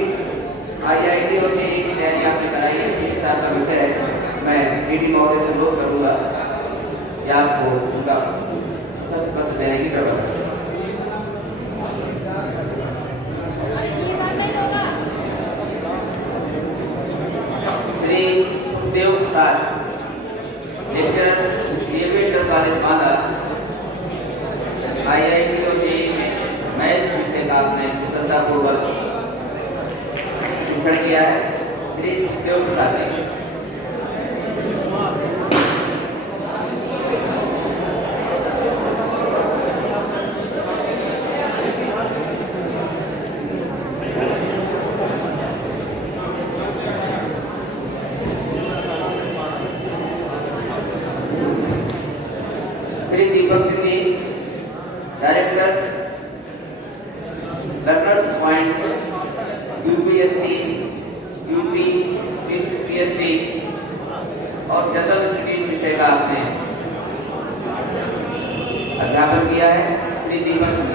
IIT और JEE की तैयारी आपने कराई है। इस तरह का विषय है, मैं बीडी महोदय से अनुरोध करूंगा कि आपको उनका पत्र देने की व्यवस्था। Shri Sukhdev Prasad, lecturer DAV college Mala, IIT और JEE में मैथ विषय का आपने श्रद्धापूर्वक शिक्षण किया है। Shri Sukhdev Prasad ji. Shri Deepak Singh, director learners point UPSC, UP, PSC और जनरल स्टडीज विषय का आपने अध्यापन किया है। श्री दीपक सिंह।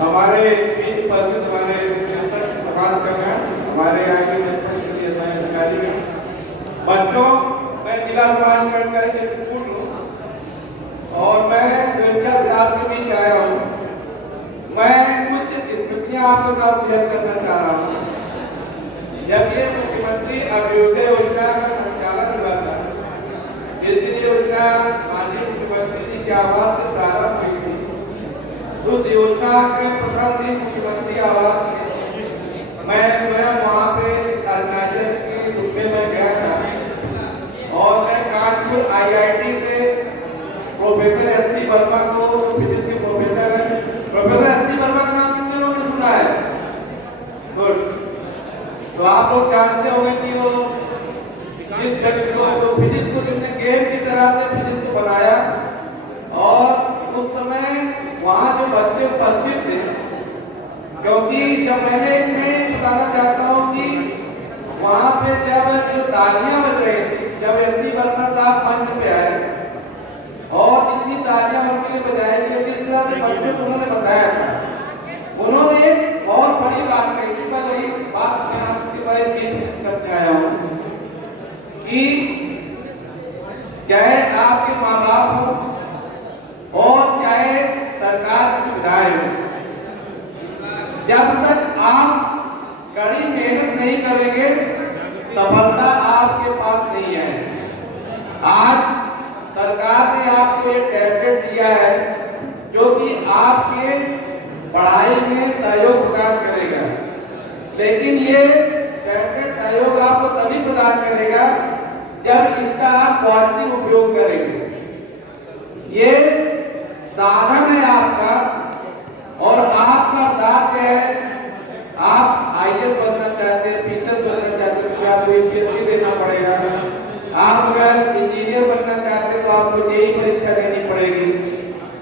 हमारे बीच उपस्थित हमारे सवाल कर रहे हैं, हमारे यहाँ के अधिकारी बच्चों, मैं जिला समाज कर्मचारी के स्कूल हूँ और मैं स्वेच्छा से आपके बीच आया हूँ। मैं कुछ स्मृतियाँ आपके साथ शेयर करना चाह रहा हूँ। जब ये मुख्यमंत्री अभ्युदय योजना का संचालन हुआ था, इस योजना माननीय मुख्यमंत्री जी के आवास से प्रारंभ हुई थी। उस योजना के प्रथम दिन मुख्यमंत्री आवास में मैं स्वयं वहाँ पे ऑर्गेनाइजर के रूप में मैं गया था और मैं कानपुर IIT से प्रोफेसर S.C. वर्मा को, फिजिक्स के प्रोफेसर हैं, प्रोफेसर S.C. वर्मा का नाम कितने लोगों ने सुना है? गुड। तो आप लोग जानते होंगे कि वो इस व्यक्ति को फिजिक्स को कितने गेम की तरह से फिजिक्स को बनाया और उस समय वहाँ जो बच्चे उपस्थित थे, क्योंकि जब मैं बताना चाहता हूँ कि वहाँ पे जब जो तालियां बज रही थी, जब S.C. वर्मा साहब मंच पे आए और इतनी तालियां उनके लिए बजाई गई, जिस तरह से बच्चों को उन्होंने बताया था, उन्होंने एक बहुत बड़ी बात कही थी। मैं वही बात मैं आपके बारे में करके आया हूँ कि चाहे आपके माँ बाप हो और चाहे सरकार की सुविधाएं हो, जब तक आप कड़ी मेहनत नहीं करेंगे सफलता आपके पास नहीं है। आज सरकार ने आपको एक टैबलेट दिया है जो कि आपके पढ़ाई में सहयोग प्रदान करेगा। लेकिन ये कैबिनेट सहयोग आपको तभी प्रदान करेगा जब इसका आप क्वालिटी उपयोग करेंगे। ये साधन है आपका और आपका साथ है। आप आईएएस बनना चाहते हैं, टीचर बनना चाहते हैं तो आपको यूपीएससी देना पड़ेगा। आप अगर इंजीनियर बनना चाहते हैं तो आपको जेईई परीक्षा देनी पड़ेगी।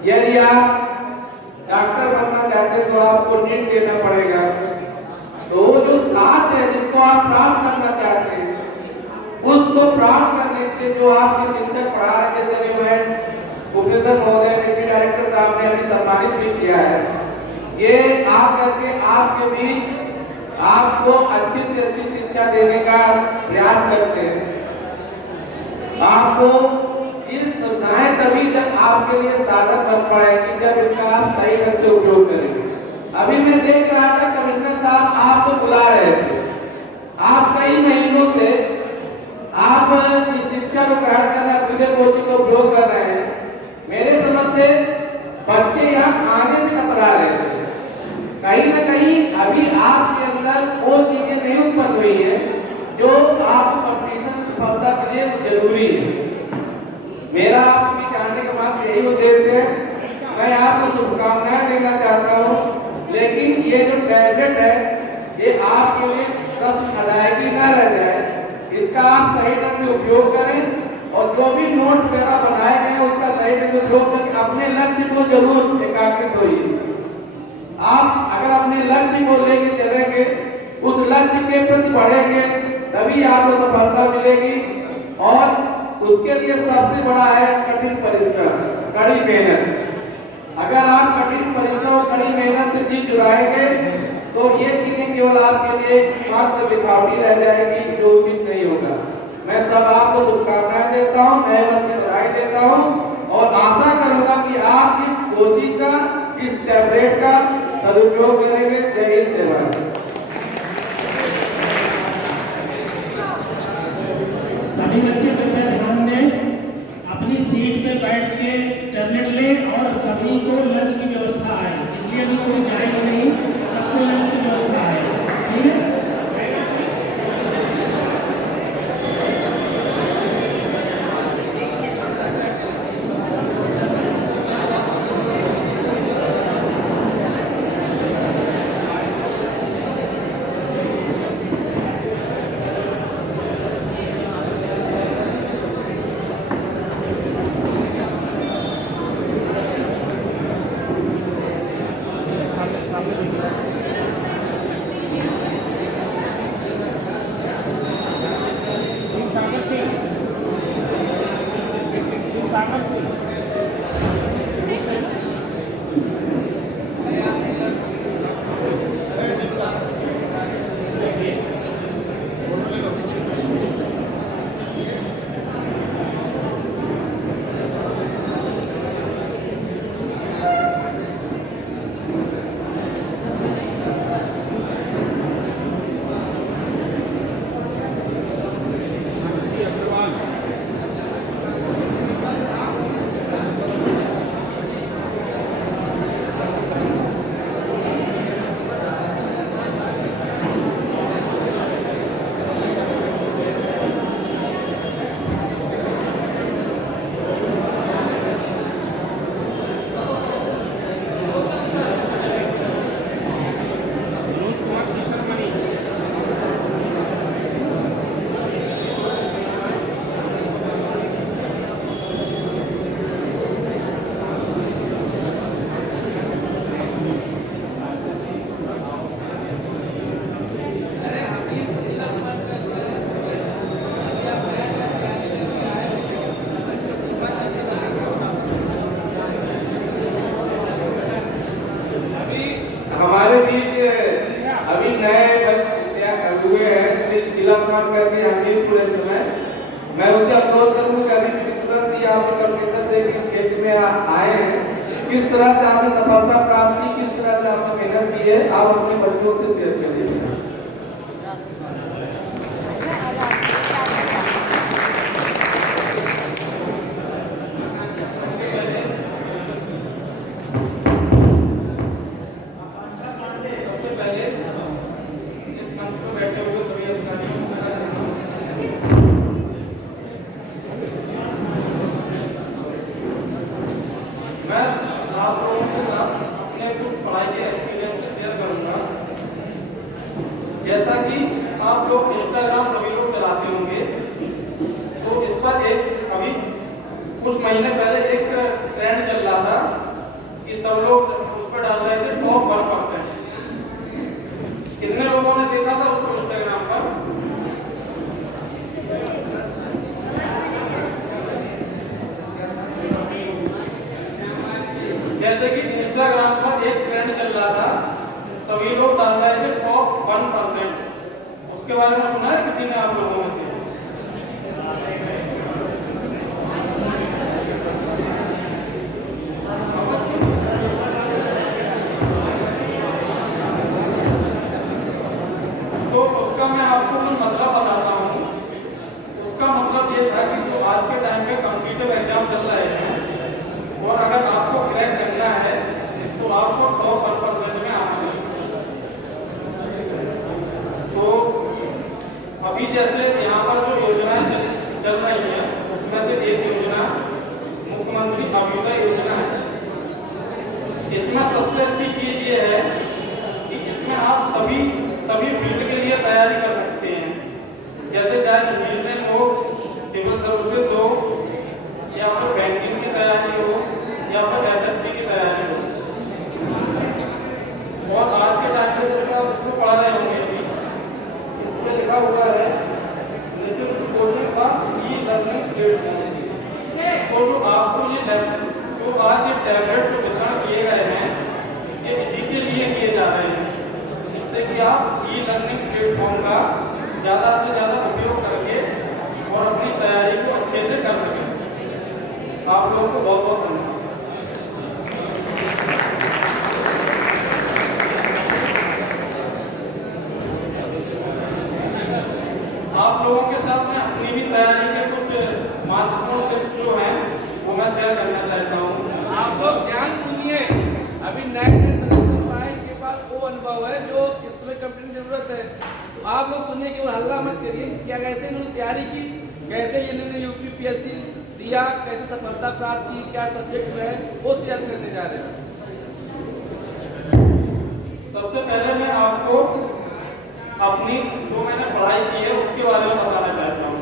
यदि आप डॉक्टर बनना चाहते हैं तो आपको नीट देना पड़ेगा। तो जो साथ है जिसको आप प्राप्त करना चाहते हैं उसको प्राप्त करने के लिए जो आपके शिक्षक पढ़ा रहे, जैसे भी मैं प्रोफेसर महोदय डिप्टी डायरेक्टर साहब ने अभी सम्मानित भी किया है, ये आकर के आपके बीच आपको अच्छी से अच्छी शिक्षा देने का प्रयास करते हैं। आपको ये सुविधाएं तभी जब आपके लिए साधन बन पाएगी जब इनका आप सही ढंग से उपयोग करेंगे। अभी मैं देख रहा था कमिश्नर साहब आपको बुला रहे थे, आप कई महीनों से आप इस शिक्षा को ग्रहण कर रहे, अपने कोचिंग को उपयोग कर रहे हैं। मेरे समझ से बच्चे यहाँ आने से कतरा रहे थे। कहीं ना कहीं अभी आपके अंदर वो चीजें नहीं उत्पन्न हुई है जो आपको कंपटीशन सफलता के लिए जरूरी है। मेरा आपके जानने का बात यही उद्देश्य है। मैं आपको शुभकामनाएं देना चाहता हूँ, लेकिन ये जो टैबलेट है ये आपके लिए प्रश्न अदायगी न रह जाए, इसका आप सही ढंग से उपयोग करें और जो भी नोट वगैरह बनाए गए उसका सही ढंग से उपयोग करके अपने लक्ष्य को जरूर एकाग्रित होइए। आप अगर अपने लक्ष्य को लेके चलेंगे, उस लक्ष्य के प्रति बढ़ेंगे, तभी आपको सफलता मिलेगी। और उसके लिए सबसे बड़ा है कठिन परिश्रम, कड़ी मेहनत। अगर आप कठिन परिश्रम और कड़ी मेहनत से जी चुराएंगे तो ये चीजें केवल आपके लिए मात्र दिखावटी रह जाएगी, जो उचित नहीं होगा। मैं सब आपको शुभकामनाएं देता हूँ, नए वर्ष की बधाई देता हूँ और आशा करूंगा कि आप इस कोचिंग का, इस टैबलेट का सदुपयोग करेंगे। जय हिंद, जय भारत। सभी बच्चे कृपया ध्यान दें, अपनी सीट पे बैठ के टैबलेट लें और सभी को लंच की व्यवस्था है, इसलिए भी कोई जाएगा नहीं, सबको लंच की व्यवस्था है। ठीक है? हमारे बीच अभी नए हुए हैं तिलकमान करके हमीरपुर में। मैं उनसे अनुरोध करूंगा कि अभी तुरंत ही आप कंपटीशन से इस क्षेत्र में आए हैं, किस तरह से आपने सफलता प्राप्त की, किस तरह से आपने मेहनत की है, आप अपने बच्चों से शेयर करिए। सबसे पहले इस मैं आप लोगों के साथ अपने कुछ पढ़ाई के एक्सपीरियंस शेयर करूंगा। जैसा कि आप लोग इंस्टाग्राम सभी लोग चलाते होंगे, तो इस पर एक अभी कुछ महीने पहले एक ट्रेंड चल रहा था कि सब लोग उस पर डाल रहे थे टॉप 1%। कितने लोगों ने देखा था उसको इंस्टाग्राम पर? जैसे कि इंस्टाग्राम पर एक ट्रेंड चल रहा था, सभी लोग डाल रहे थे टॉप 1%। उसके बारे में सुना है किसी ने आप लोगों में से? तो उसका मैं आपको कुछ मतलब बताता हूँ। उसका मतलब ये था कि जो आज के टाइम में कॉम्पिटिटिव एग्जाम चल रहे हैं और अगर आपको क्रैक करना है तो आपको टॉप 1% में आना है। तो अभी जैसे यहाँ पर जो योजनाएं चल रही हैं उसमें से एक योजना मुख्यमंत्री अभ्युदय योजना है। इसमें सबसे अच्छी चीज ये है कि इसमें आप सभी फील्ड के लिए तैयारी कर सकते हैं। जैसे चाहे इंजीनियरिंग हो, सिविल सर्विसेज हो, या फिर बैंकिंग की तैयारी हो, या फिर एसएससी की तैयारी हो। और आज के टाइम में जैसे आप इसको पढ़ रहे होंगे, इस पर लिखा हुआ है निःशुल्क कोचिंग का ई-लर्निंग प्लेटफॉर्म। तो जो आपको जो आज ये टैबलेट जो वितरण किए गए हैं, ये इसी के लिए किए जा रहे हैं, जिससे कि आप ई-लर्निंग प्लेटफॉर्म का ज़्यादा से ज़्यादा उपयोग करके और अपनी तैयारी को अच्छे से कर सकें। आप लोगों को बहुत बहुत धन्यवाद। आप लोगों के साथ में अपनी भी तैयारी के कुछ महत्वपूर्ण टिप्स जो हैं वो मैं शेयर करना चाहता हूँ। आप लोग ध्यान सुनिए। अभी नए सिलेक्शन पाए के बाद वो अनुभव है जो इसमें कंपनी की जरूरत है। तो आप लोग सुनिए, केवल हल्ला मत करिए। क्या कैसे इन्होंने तैयारी की, कैसे इन्होंने यूपीपीएससी दिया, कैसे सफलता प्राप्त की, क्या सब्जेक्ट में है, वो शेयर करने जा रहे हैं। सबसे पहले मैं आपको अपनी जो मैंने पढ़ाई की है उसके बारे में बताना चाहता हूँ।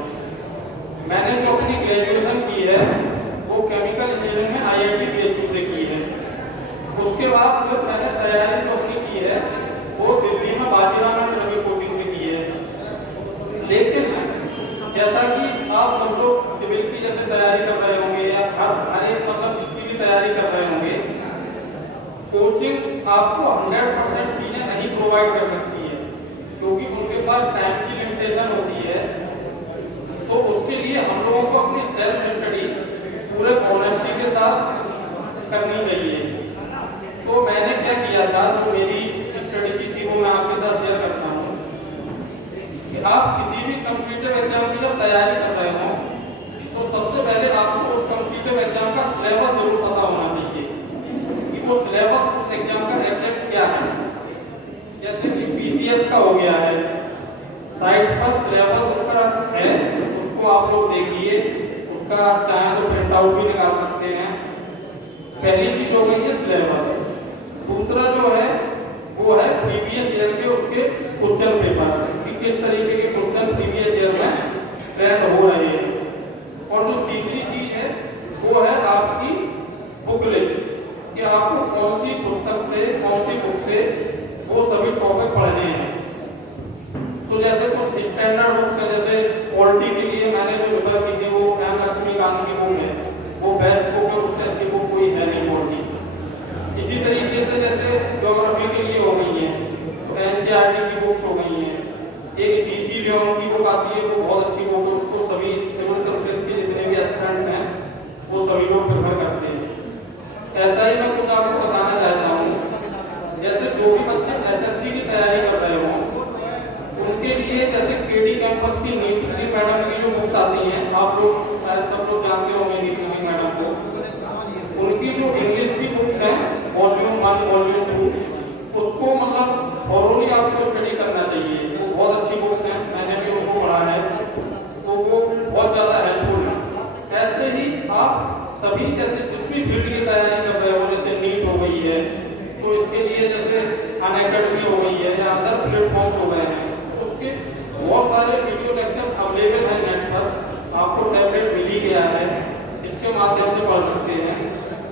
मैंने जो अपनी ग्रेजुएशन की है वो केमिकल इंजीनियरिंग में IIT BHU से की है। उसके बाद जो मैंने तैयारी जो अपनी की है वो दिल्ली में बाजीराव एंड कोचिंग से की है। लेकिन जैसा कि आप सब लोग सिविल की जैसे तैयारी कर रहे होंगे या हर एक मतलब इसकी भी तैयारी कर रहे होंगे, कोचिंग आपको 100% चीजें नहीं प्रोवाइड कर सकती है, क्योंकि उनके पास टाइम की लिमिटेशन होती है। तो उसके लिए हम लोगों को अपनी सेल्फ स्टडी पूरे ऑनेस्टी के साथ करनी चाहिए। तो मैंने क्या किया था, जो मेरी स्ट्रेटेजी थी वो मैं आपके साथ शेयर करता हूँ कि आप किसी भी कॉम्पिटिटिव एग्जाम की जब तैयारी कर रहे हो तो सबसे पहले आपको उस कॉम्पिटिटिव एग्जाम का सिलेबस जरूर पता होना चाहिए कि वो सिलेबस उस एग्जाम का एग्जैक्ट क्या है। जैसे कि PCS का हो गया है, साइट पर सिलेबस उसका है, उसको आप लोग देखिए, उसका चाहे तो प्रिंट आउट भी निकाल सकते हैं। पहली चीज हो गई है सिलेबस। दूसरा जो है वो है प्रीवियस ईयर के उसके क्वेश्चन पेपर कि किस तरीके के क्वेश्चन प्रीवियस ईयर में ट्रेंड हो रहे हैं। और जो तीसरी चीज है वो है आपकी बुक लिस्ट कि आपको कौन सी पुस्तक से, कौन सी बुक से वो सभी टॉपिक पढ़ने हैं। तो जैसे कुछ स्टैंडर्ड बुक्स है, जैसे पॉलिटी के लिए मैंने जो रेफर की थी वो एम लक्ष्मीकांत की बुक है, वो बेस्ट बुक है, उससे अच्छी बुक कोई है नहीं पॉलिटी। इसी तरीके से जैसे ज्योग्राफी के लिए हो गई है तो NCERT की बुक्स हो गई हैं। एक GC लियोन की बुक आती है, वो बहुत अच्छी बुक है, उसको सभी सिविल सर्विसेज के जितने भी एस्पिरेंट्स हैं वो सभी लोग प्रेफर करते हैं। ऐसा ही मैं कुछ आपको बताना चाहता हूँ। जैसे जो भी बच्चे SSC की तैयारी कर रहे हो उनके लिए जैसे KD कैंपस की नीति सिंह मैडम की जो बुक्स आती हैं, आप लोग शायद सब लोग जानते होंगे नीति सिंह मैडम को। उनकी जो इंग्लिश की बुक्स हैं वॉल्यूम 1 वॉल्यूम 2 उसको मतलब थॉरोली आपको स्टडी करना चाहिए। वो बहुत अच्छी बुक्स हैं, मैंने भी उनको पढ़ा है, तो वो बहुत ज़्यादा हेल्पफुल है। ऐसे ही आप सभी जैसे जिस भी फील्ड की तैयारी कर अनअकैडमी हो गई है या अदर प्लेटफॉर्म्स हो गए हैं, उसके बहुत सारे वीडियो लेक्चर्स अवेलेबल हैं नेट पर, आपको टैबलेट मिल ही गया है, इसके माध्यम से पढ़ सकते हैं।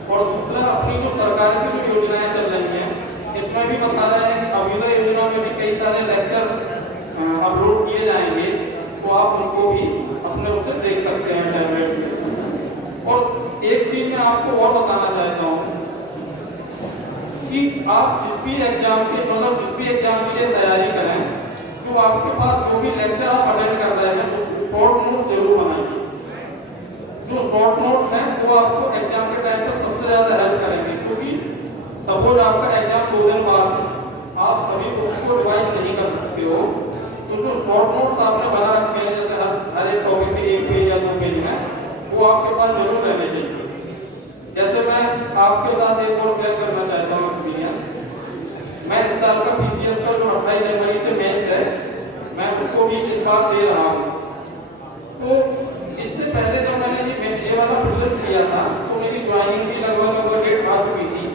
और दूसरा, अपनी जो सरकार की जो योजनाएं चल रही हैं, इसमें भी बता रहा है कि अभ्युदय योजना में भी कई सारे लेक्चर्स अपलोड किए जाएंगे, तो आप उनको भी अपने उससे देख सकते हैं टैबलेट में। और एक चीज मैं आपको और बताना चाहता हूँ कि आप जिस भी एग्जाम के लिए तैयारी करें, तो आपके पास जो भी लेक्चर आप अटेंड कर रहे हैं उसको शॉर्ट नोट जरूर बनाइए। जो शॉर्ट नोट्स हैं वो आपको एग्जाम के टाइम पर सबसे ज्यादा हेल्प करेंगे, क्योंकि सपोज आपका एग्जाम 2 दिन बाद आप सभी उसको रिवाइज नहीं कर सकते हो, तो जो शॉर्ट नोट्स आपने बना रखे हैं, जैसे हर एक टॉपिक के 1 पेज या 2 पेज में, वो आपके पास जरूर रहने चाहिए। जैसे मैं आपके साथ एक और शेयर करना चाहता हूँ एक्सपीरियंस। मैं इस साल का पीसीएस का जो 28 जनवरी से मेंस है, मैं उसको भी इस बार दे रहा हूँ। तो इससे पहले जब मैंने ये वाला प्रोजेक्ट किया था, तो मेरी ज्वाइनिंग भी लगभग डेट आ चुकी थी,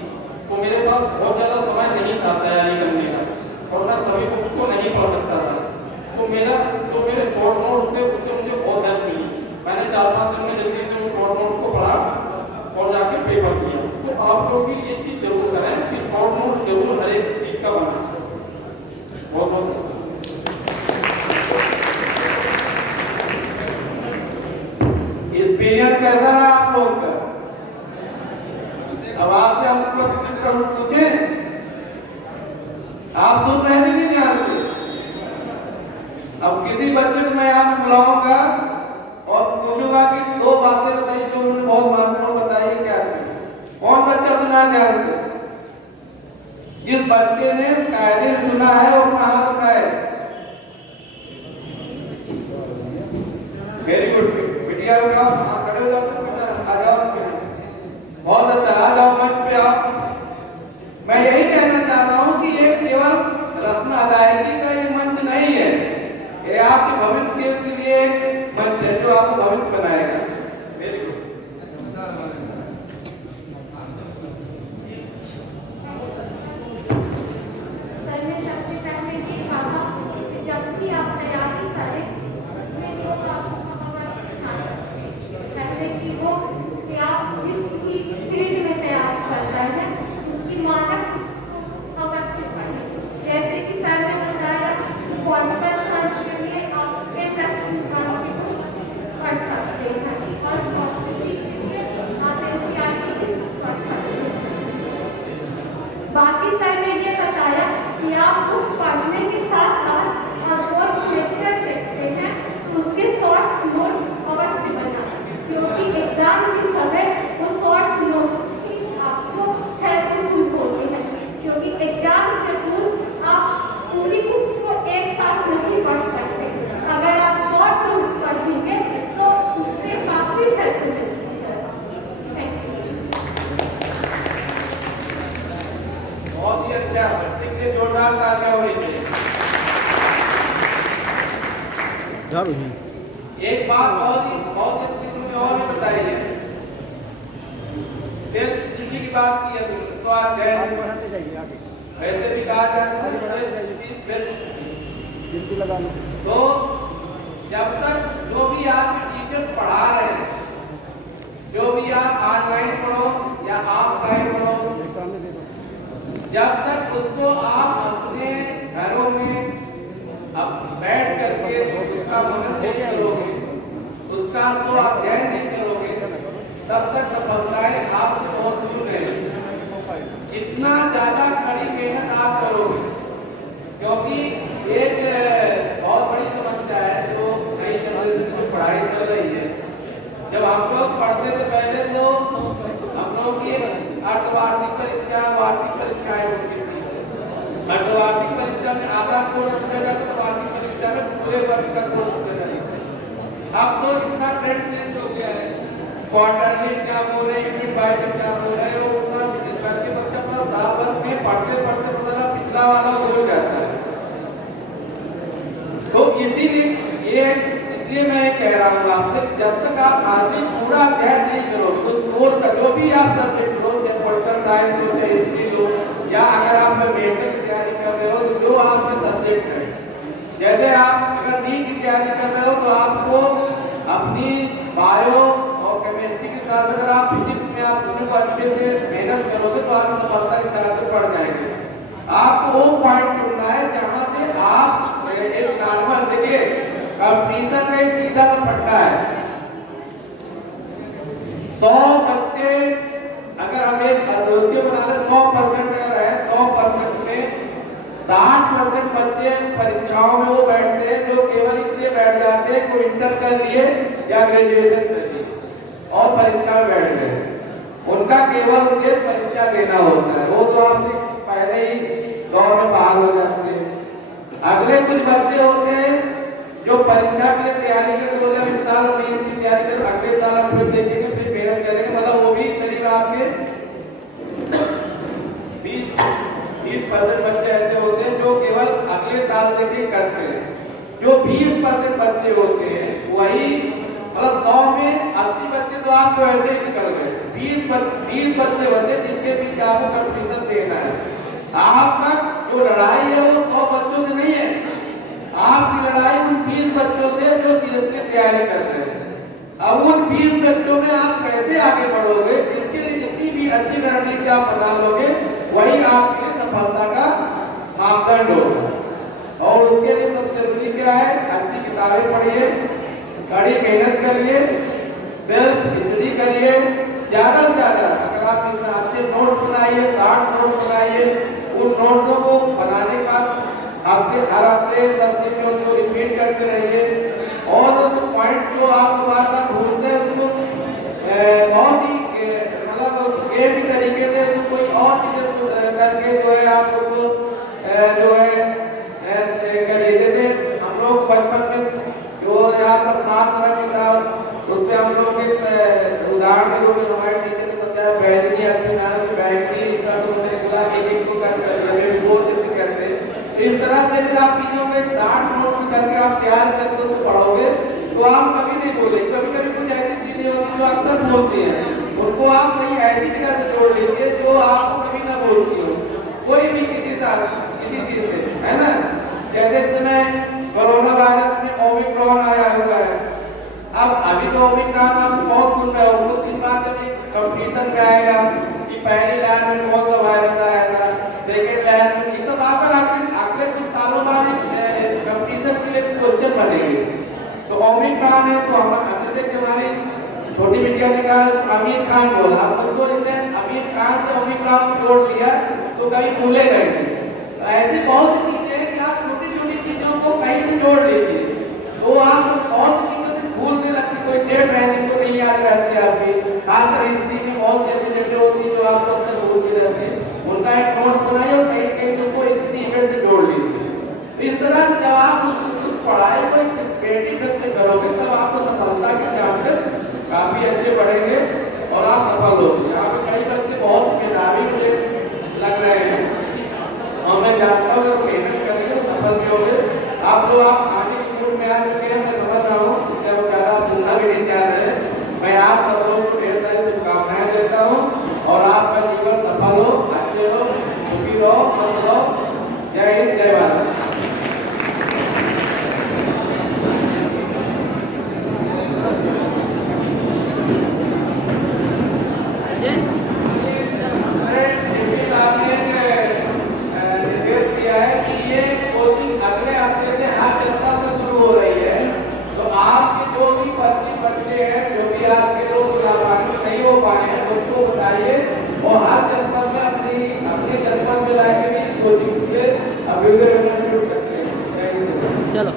तो मेरे पास बहुत ज़्यादा समय नहीं था तैयारी करने का, और मैं सभी बुक्स को नहीं पढ़ सकता था। तो मेरे शॉर्ट नोट्स थे, उससे मुझे बहुत हेल्प मिली। मैंने 4-5 दिन में जल्दी से उस शॉर्ट नोट्स को पढ़ा और जाके पेपर किया। तो आप लोग भी ये चीज़ जरूर करें कि शॉर्ट नोट जरूर हर एक चीज़ का बनाएं। बहुत बहुत एक्सपीरियंस कैसा है आप लोग का? अब आपसे हम पूछे, आप सुन रहे थे कि ध्यान से? अब किसी बच्चे को मैं यहाँ बुलाऊंगा और पूछूंगा कि 2 बातें बताइए जो उन्होंने बहुत महत्वपूर्ण बताई, क्या थी? कौन बच्चा सुना ध्यान से? जिस बच्चे ने कायदे सुना है और कहाँ सुनाए? वेरी गुड, मीडिया उठाओ, खड़े हो जाओ, आ जाओ, बहुत अच्छा, आ जाओ मंच पे आप। मैं यही कहना चाह रहा हूँ कि ये केवल रस्म अदायगी का ये मंच नहीं है, ये आपके भविष्य के लिए एक मंच है जो आपको भविष्य बनाएगा। Very good. सर ने सबसे पहले ये कहा कि जब भी आप तैयारी करें, उसमें जो आपको पहले की वो कि आप जिस फील्ड में तैयार कर रहे हैं उसकी मानक अवश्य पढ़ें। जैसे कि सर ने बताया कि कॉन्फ्रेंस के लिए आप पढ़ सकते हैं और कॉम्पिटिटिव के लिए आप एनसीईआरटी पढ़ सकते हैं। बाकी सर ने ये बताया कि आप बुक पढ़ने के साथ साथ और रोज लेक्चर देखते हैं तो उसके शॉर्ट नोट अवश्य बनाएं, क्योंकि एग्जाम के समय वो शॉर्ट नोट ही आपको हेल्पफुल होते हैं, क्योंकि एग्जाम से पूर्व आप पूरी बुक को एक साथ नहीं पढ़ सकते। अगर आप शॉर्ट नोट पढ़ेंगे तो उससे काफी हेल्प मिलती है। Thank you. बहुत ही अच्छा, बच्चे के लिए जोरदार तालियां होनी चाहिए। एक बात बहुत अच्छी तुमने और भी बताई है, सिर्फ चिट्ठी की बात की है, स्वाध्याय बढ़ाते जाइए आगे, वैसे भी कहा जाता है तो जब तक जो भी आपके टीचर पढ़ा रहे हैं, जो भी आप ऑनलाइन पढ़ो या ऑफलाइन पढ़ो, जब तक उसको आप अपने घरों में अब बैठ करके उसका मनन नहीं करोगे, उसका तो अध्ययन नहीं करोगे, तब तक सफलताएं आपसे बहुत दूर रहेंगी। जितना ज्यादा कड़ी मेहनत आप करोगे, क्योंकि एक बहुत बड़ी समस्या है जो नई जनरेशन की पढ़ाई चल रही है। जब हम लोग पढ़ते थे पहले तो हम लोग की अर्धवार्षिक परीक्षा, वार्षिक परीक्षाएं होती थी। अर्धवार्षिक परीक्षा में आधा कोर्स पूरा जाता, वार्षिक परीक्षा में पूरे वर्ष का कोर्स पूरा जाता। अब तो इतना ट्रेंड चेंज हो गया है, क्वार्टरली क्या बोल रहे हैं, यूनिट बाय क्या बोल रहे हैं, वो पूरा बच्चे बच्चा पूरा साल भर में पढ़ते पढ़ते पता पिछला वाला भूल जाता है। तो इसलिए मैं ये कह रहा हूँ आपसे, जब तक आप आदमी पूरा अध्ययन नहीं करोगे, उस कोर्स का जो भी आप सब्जेक्ट लो, चाहे पॉलिटिकल साइंस हो, चाहे हिस्ट्री लो, या अगर आप मेडिकल की तैयारी जैसे आप अगर नीट की तैयारी कर रहे हो तो आपको अपनी बायो और केमिस्ट्री के साथ अगर आप फिजिक्स में आप दोनों को अच्छे से मेहनत करोगे तो आप सफलता के चांसेस बढ़ जाएंगे। आपको वो पॉइंट चुनना है जहां से आप एक नॉर्मल देखिए कंपटीशन में सीधा सा पट्टा है। 100 बच्चे अगर हम एक दोस्ती बना ले 100% अगर है 100% में 60% बच्चे परीक्षाओं में वो बैठते हैं जो केवल इसलिए बैठ जाते हैं कोई इंटर कर लिए या ग्रेजुएशन कर लिए और परीक्षा में बैठ गए। उनका केवल उद्देश्य परीक्षा देना होता है, वो तो आपसे पहले ही दौर में बाहर हो जाते हैं। अगले कुछ बच्चे होते हैं जो परीक्षा के लिए तैयारी करते हैं, इस साल मेंस की तैयारी कर अगले साल आप फिर देखेंगे फिर मेहनत करेंगे, मतलब वो भी करीब आपके 20% बच्चे ऐसे होते हैं जो केवल अगले साल से ही करते हैं। जो 20% बच्चे होते हैं वही मतलब 100 में 80 बच्चे तो आपको ऐसे ही निकल गए, 20 बच्चे बचे जिनके बीच आपको कंपटीशन देना है। आपका जो लड़ाई है वो 100 बच्चों से नहीं है, आपकी लड़ाई उन 20 बच्चों से जो सीएससी तैयारी कर रहे हैं। अब उन 20 बच्चों में आप कैसे आगे बढ़ोगे, इसके लिए जितनी भी अच्छी रणनीति आप बना लोगे वही आपके लिए सफलता का मापदंड होगा। और उसके लिए सबसे जरूरी क्या है, अच्छी किताबें पढ़िए, कड़ी मेहनत करिए, सेल्फ स्टडी करिए, ज्यादा से ज्यादा अगर आप इतना अच्छे नोट्स बनाइए, 60 नोट्स बनाइए, उन नोट्सों को बनाने के बाद हर हफ्ते 10 दिन में उनको रिपीट करते रहिए और पॉइंट जो आप बार बार भूलते हैं उसको बहुत ही मतलब गेम की तरीके से कोई और चीजें करके जो है आप उसको जो है करिए। जैसे हम लोग बचपन में जो यहाँ पर 7 तरह की था उससे हम लोग एक उदाहरण के रूप में हमारे टीचर ने बताया बैगनी अपनी नाम बैगनी का तो उन्होंने बोला एक को कर वो जैसे कहते हैं। इस तरह से आप चीजों में 60 नोट करके आप तैयार करके उसको पढ़ोगे तो आप कभी नहीं बोले। कभी कभी कुछ ऐसी चीजें होती जो अक्सर बोलती हैं, उनको आप कहीं ऐसी जगह से जोड़ लीजिए जो आपको कभी ना बोलती हो, कोई भी किसी चीज से, है ना। जैसे इस समय कोरोना वायरस में ओमिक्रॉन आया हुआ है। अब अभी तो ओमिक्रॉन आप बहुत सुन रहे हो, कुछ दिन बाद जब कंपटीशन में आएगा कि पहली लाइन में कौन सा वायरस आया था, सेकेंड लाइन में, ये सब अगले कुछ सालों बाद कंपटीशन के लिए क्वेश्चन बनेंगे। तो ओमिक्रॉन है तो हम जैसे हमारी छोटी मीडिया ने कहा आमिर खान बोला, अब उनको जैसे आमिर खान से ओमिक्रॉन को जोड़ लिया तो कहीं भूले गए। तो ऐसी बहुत सी चीजें हैं कि आप छोटी छोटी चीजों को कहीं से जोड़ लीजिए तो आप बहुत सी चीजों से भूलने लगती, कोई डेट महीने को नहीं याद रहती है आपकी, खासकर हिस्ट्री में बहुत ऐसी डेटें होती है जो आप लोग से भूलती रहती है, उनका एक नोट बनाइए और कहीं कहीं उनको इसी इवेंट से जोड़ लीजिए। इस तरह से जब आप उस पढ़ाई को क्रिएटिव ढंग से करोगे तब आपको सफलता के चांसेस काफी अच्छे बढ़ेंगे और आप सफल होंगे। यहाँ पे कई बच्चे बहुत मेधावी मुझे लग रहे हैं और मैं जानता हूँ अगर मेहनत करेंगे तो सफल भी होंगे। आप लोग आप आगे स्कूल में आ चुके हैं, मैं समझ रहा हूँ, इससे वो ज़्यादा सुनना भी नहीं चाह रहे हैं। मैं आप सब लोगों को ढेर सारी शुभकामनाएं देता हूँ और आपका जीवन सफल हो, अच्छे हो, सुखी रहो, मस्त रहो। जय हिंद, जय भारत। और हर जनपद में अपने जनपद में लाके भी कोचिंग से अभ्युदय करना शुरू करते हैं। चलो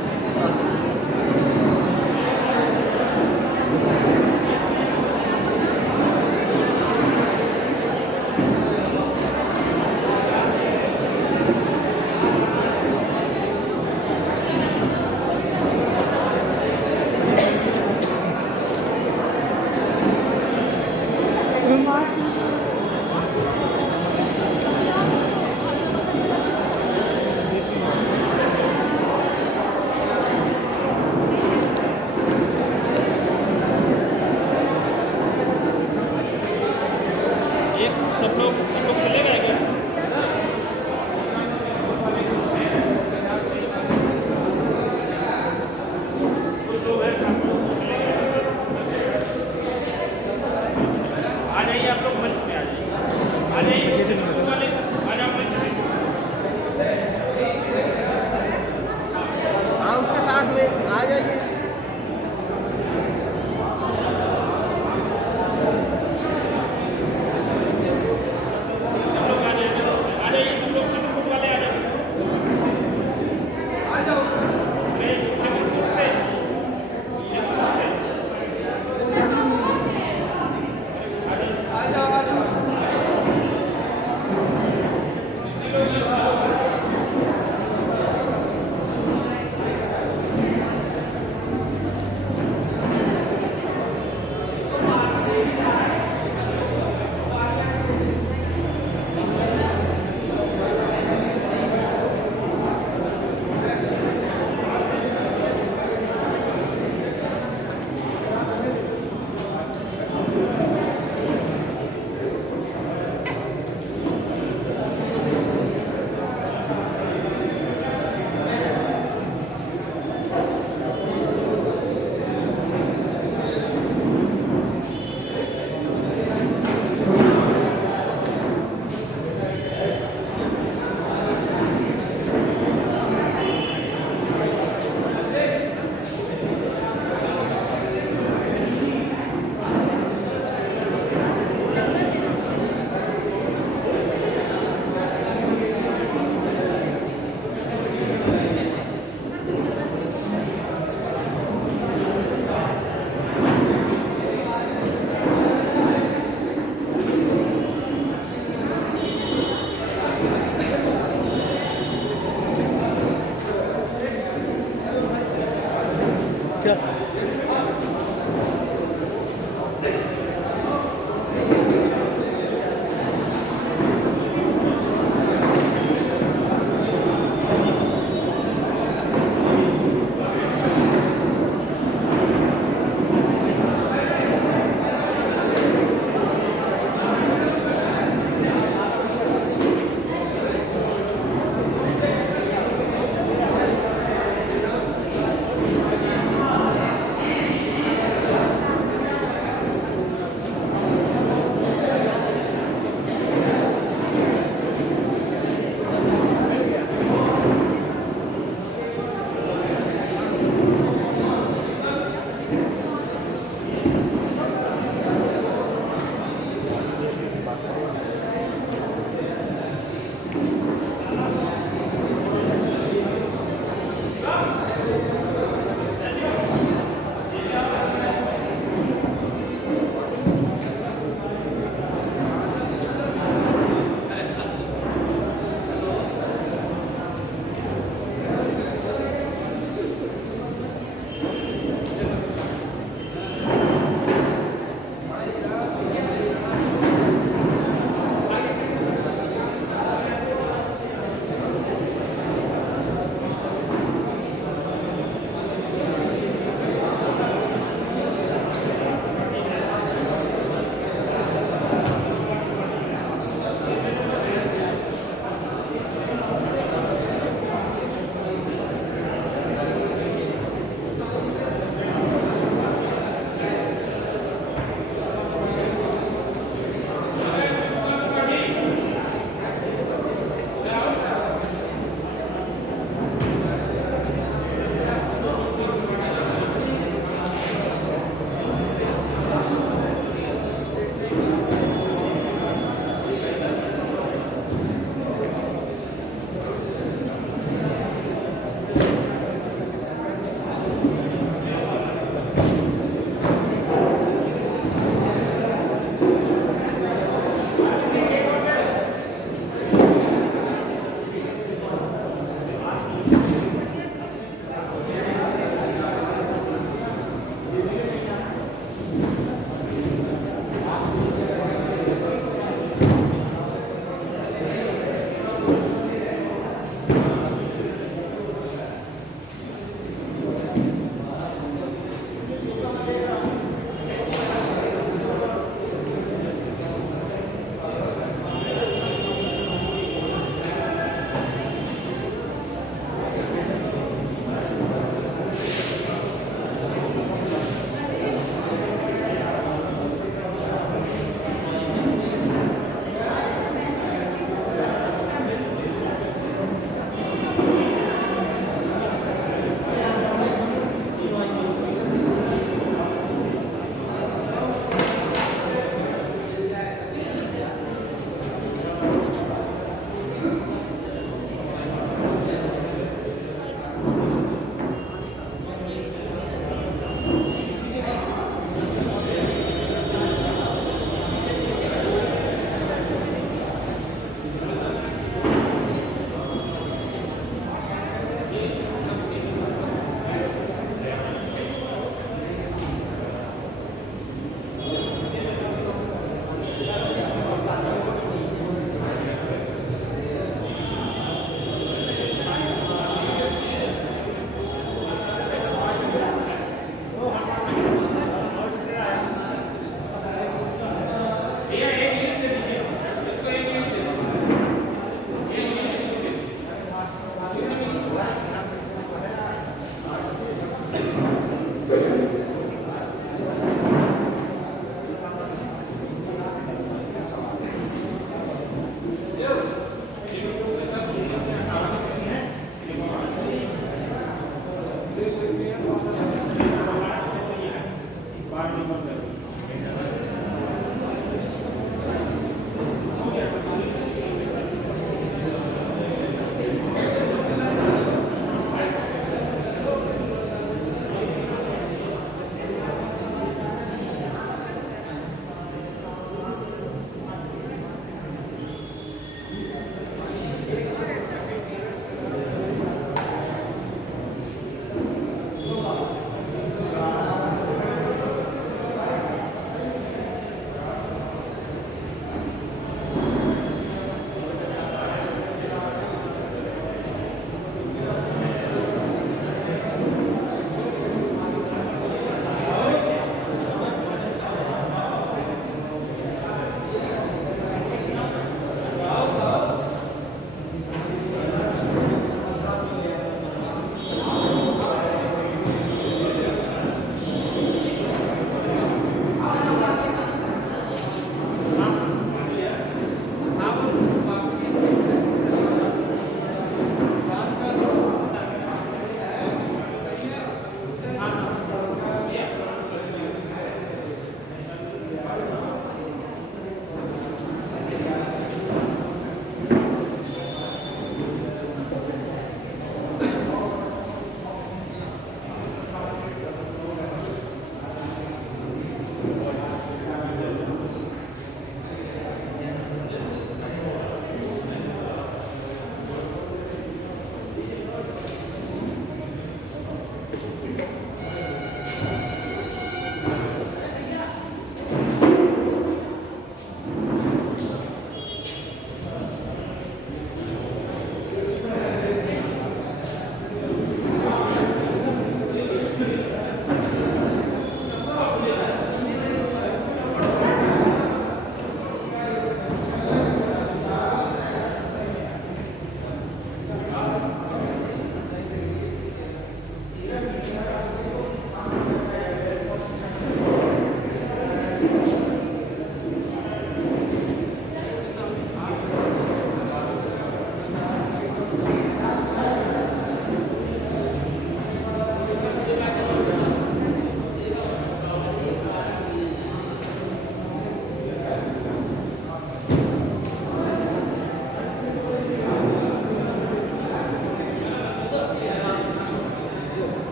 सब लोग चले गए क्या?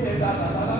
पीछे जाता था